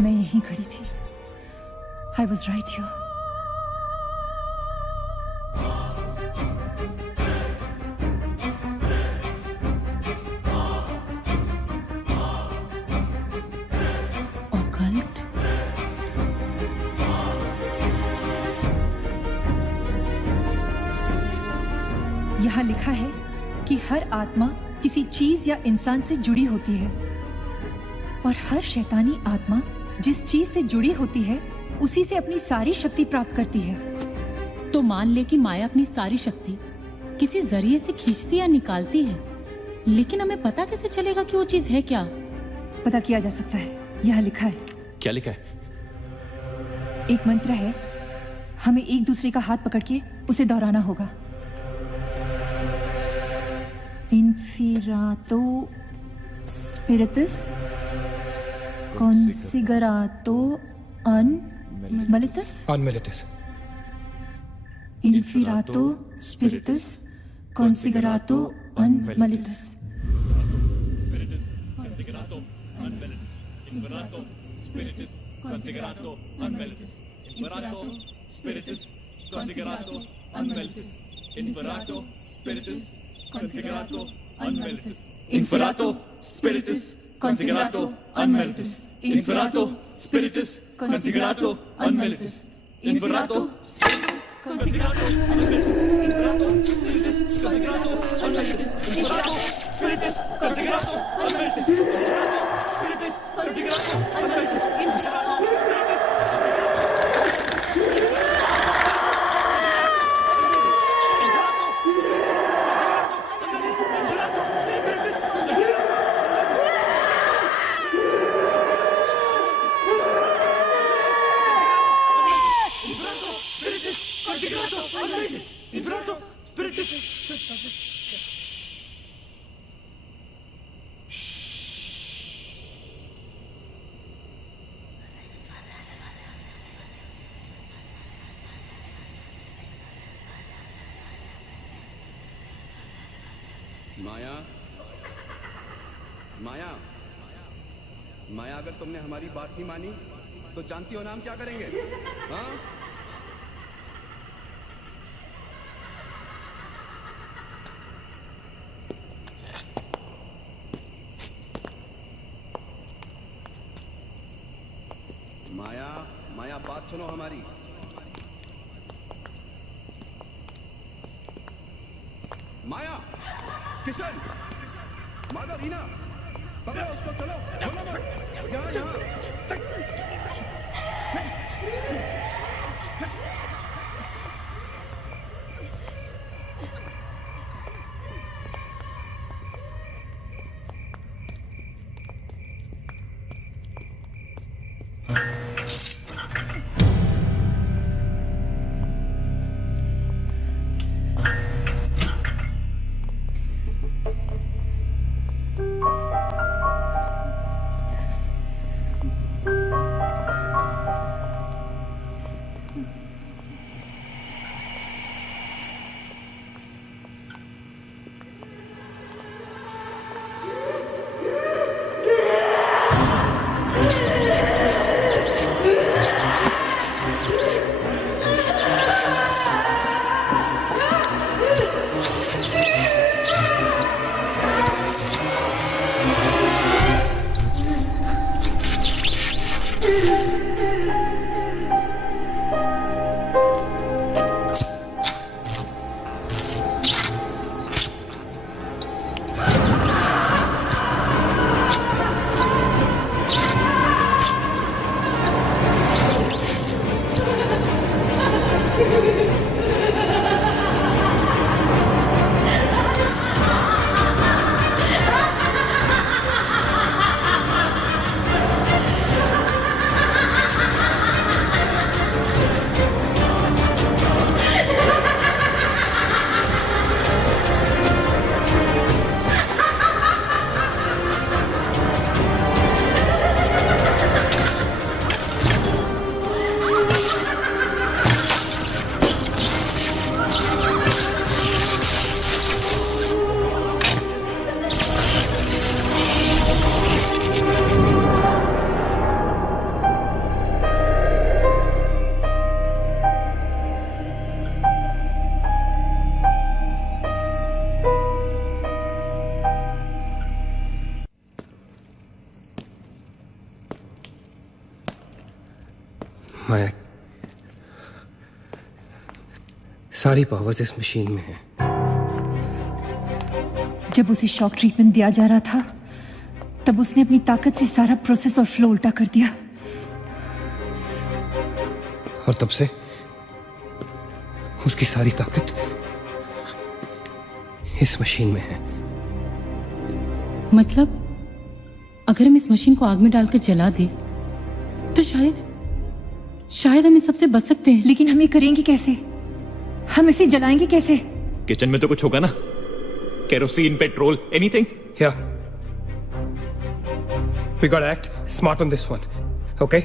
मैं यहीं खड़ी थी। I was right here. Occult? यहाँ लिखा है कि हर आत्मा किसी चीज या इंसान से जुड़ी होती है और हर शैतानी आत्मा जिस चीज से जुड़ी होती है उसी से अपनी सारी शक्ति प्राप्त करती है। तो मान ले कि माया अपनी सारी शक्ति किसी जरिए से खींचती या निकालती है, लेकिन हमें पता कैसे चलेगा कि वो चीज है क्या? पता किया जा सकता है, यहाँ लिखा है। क्या लिखा है? एक मंत्र है, हमें एक दूसरे का हाथ पकड़ के उसे दोहराना होगा। इन्फिरातो स्पिरिटस कॉन्सिगरातो अनमिलिटस। अनमिलिटस। इन्फिरातो स्पिरिटस कॉन्सिगरातो अनमिलिटस। Considerato unmelitus. Imperato spiritus considerato unmelitus. Imperato spiritus considerato unmelitus. Imperato spiritus considerato unmelitus. Imperato spiritus considerato unmelitus. Imperato spiritus considerato unmelitus. Imperato spiritus considerato unmelitus. Imperato spiritus considerato unmelitus. Spiritus considerato unmelitus. माया, माया, माया, अगर तुमने हमारी बात नहीं मानी तो जानती हो ना हम क्या करेंगे? हाँ? माया, माया, बात सुनो हमारी। माया, किशन, माधव, रीना, पकड़ो उसको, चलो, छोड़ो मत, यहाँ यहाँ। माया, सारी पावर्स इस मशीन में है। जब उसे शॉक ट्रीटमेंट दिया जा रहा था तब उसने अपनी ताकत से सारा प्रोसेस और फ्लो उल्टा कर दिया। और तब से उसकी सारी ताकत इस मशीन में है। मतलब अगर हम इस मशीन को आग में डालकर जला दे तो शायद हम इस सबसे बच सकते हैं। लेकिन हम ये करेंगे कैसे? हम इसे जलाएंगे कैसे? किचन में तो कुछ होगा ना, kerosene, petrol, anything. Yeah. We gotta act smart on this one. Okay?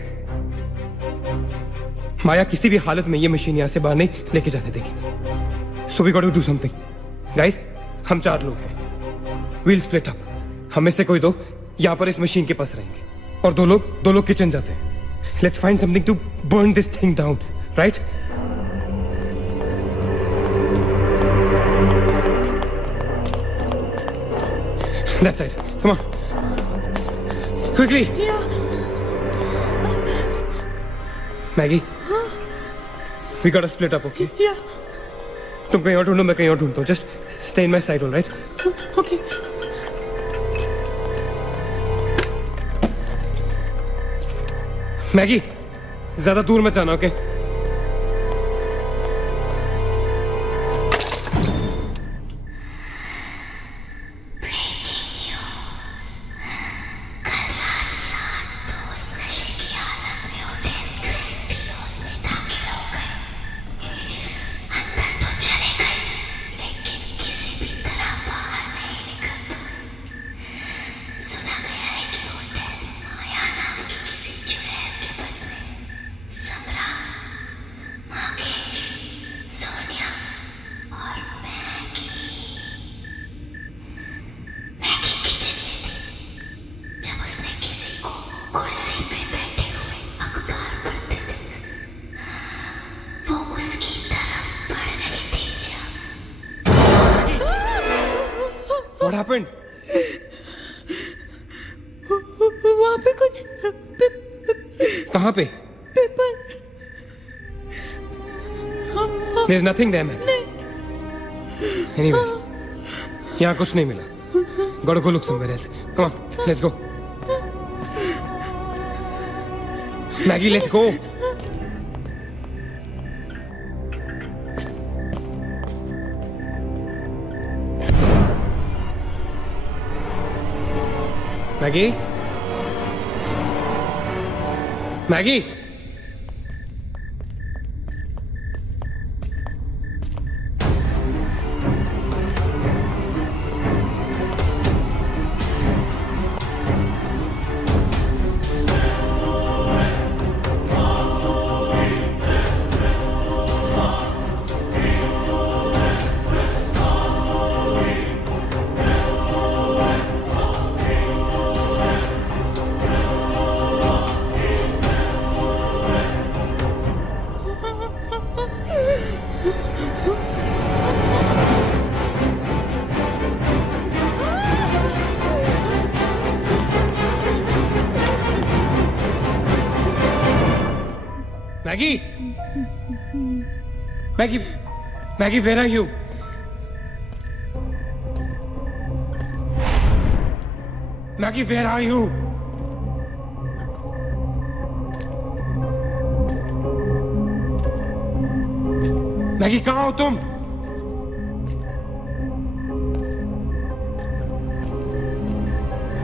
माया किसी भी हालत में ये मशीन यहां से बाहर नहीं लेके जाने देगी। So we gotta do something. Guys, हम 4 लोग हैं। We'll split up. हम में से कोई 2 यहां पर इस मशीन के पास रहेंगे और 2 लोग किचन जाते हैं। Let's find something to burn this thing down, right? That side. Come on. Quickly. Yeah. Maggie. We gotta split up, okay? Yeah. तुम कहीं और ढूंढो, मैं कहीं और ढूंढता हूँ. Just stay in my side, all right? Okay. Maggi, ज्यादा दूर मत जाना, ओके? What happened? वहाँ पे कुछ कहाँ पे? Paper. There's nothing there, man. Anyways, यहाँ कुछ नहीं मिला. Gotta go look somewhere else. Come on, let's go. Maggie, let's go. Maggie? Maggie? Maggie? Maggie, where are you? Maggie, where are you? Maggie, कहाँ हो तुम?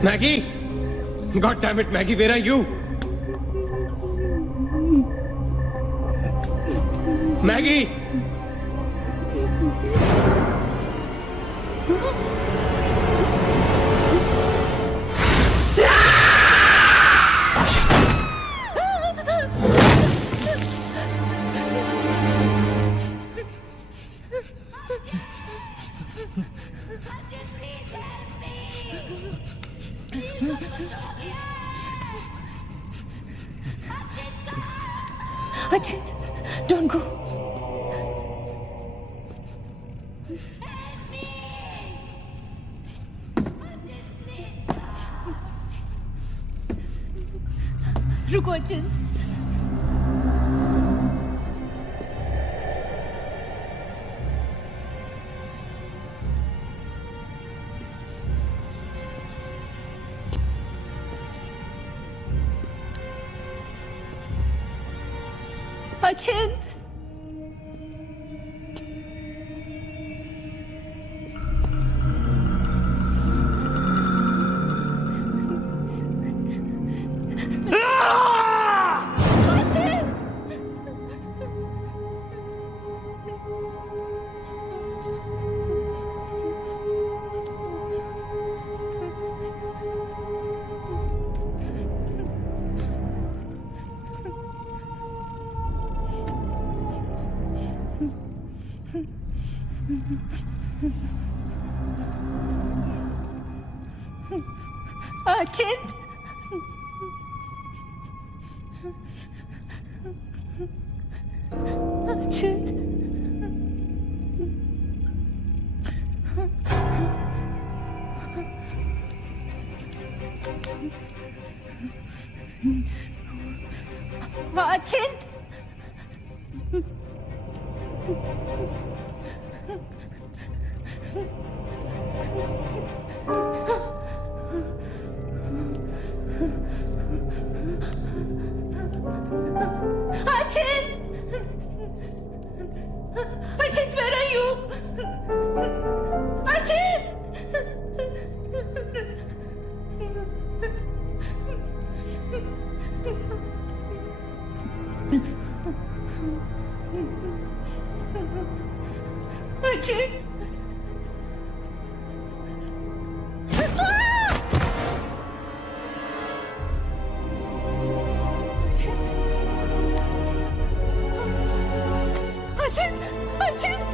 Maggie? God damn it, Maggie, where are you? Maggie! Ajit, don't go. रुको अचिंत। अचिंत अचिंत अचिंत अचिंत अचिंत where are you? अचिंत अचिंत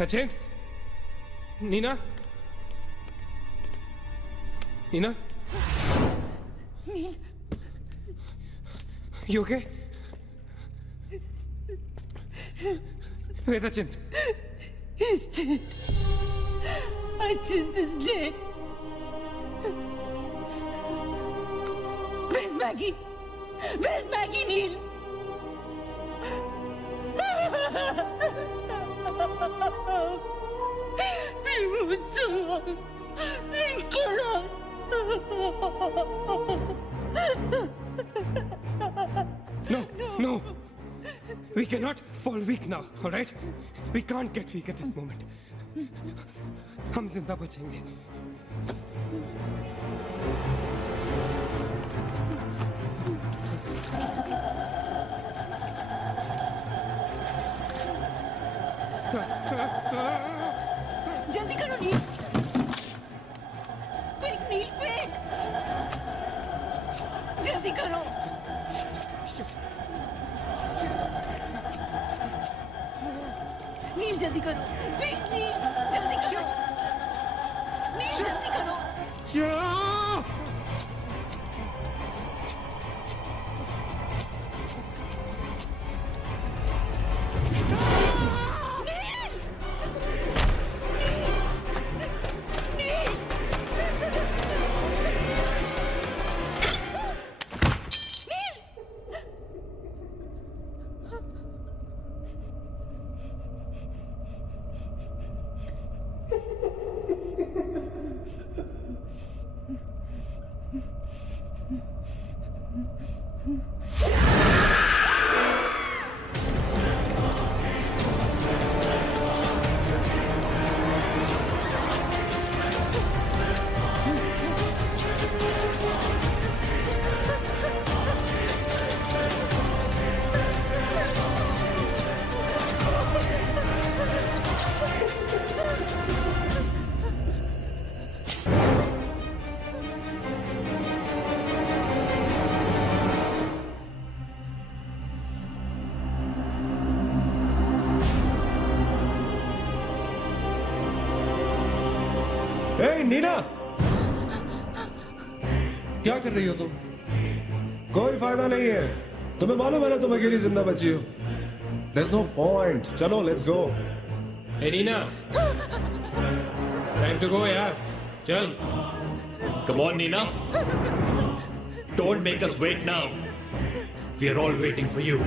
अचिंत Neena Neena nil You okay? Where's Achint? He's dead. Achint is dead. Where's Maggie? Where's Maggie, Neil? We moved so long. They kill us. No. We cannot fall weak now, all right? We can't get weak at this moment. हम जिंदा बचेंगे. जल्दी करो नील. Quick नील quick. जल्दी करो. नील जल्दी करो. Quick नील जल्दी करो. नील जल्दी करो. ए नीना, क्या कर रही हो तुम? कोई फायदा नहीं है, तुम्हें मालूम है ना तुम अकेली जिंदा बची हो। There's no point. चलो let's go. Hey Neena, time to go यार, चल। Come on Nina, don't make us wait now. We are all waiting for you.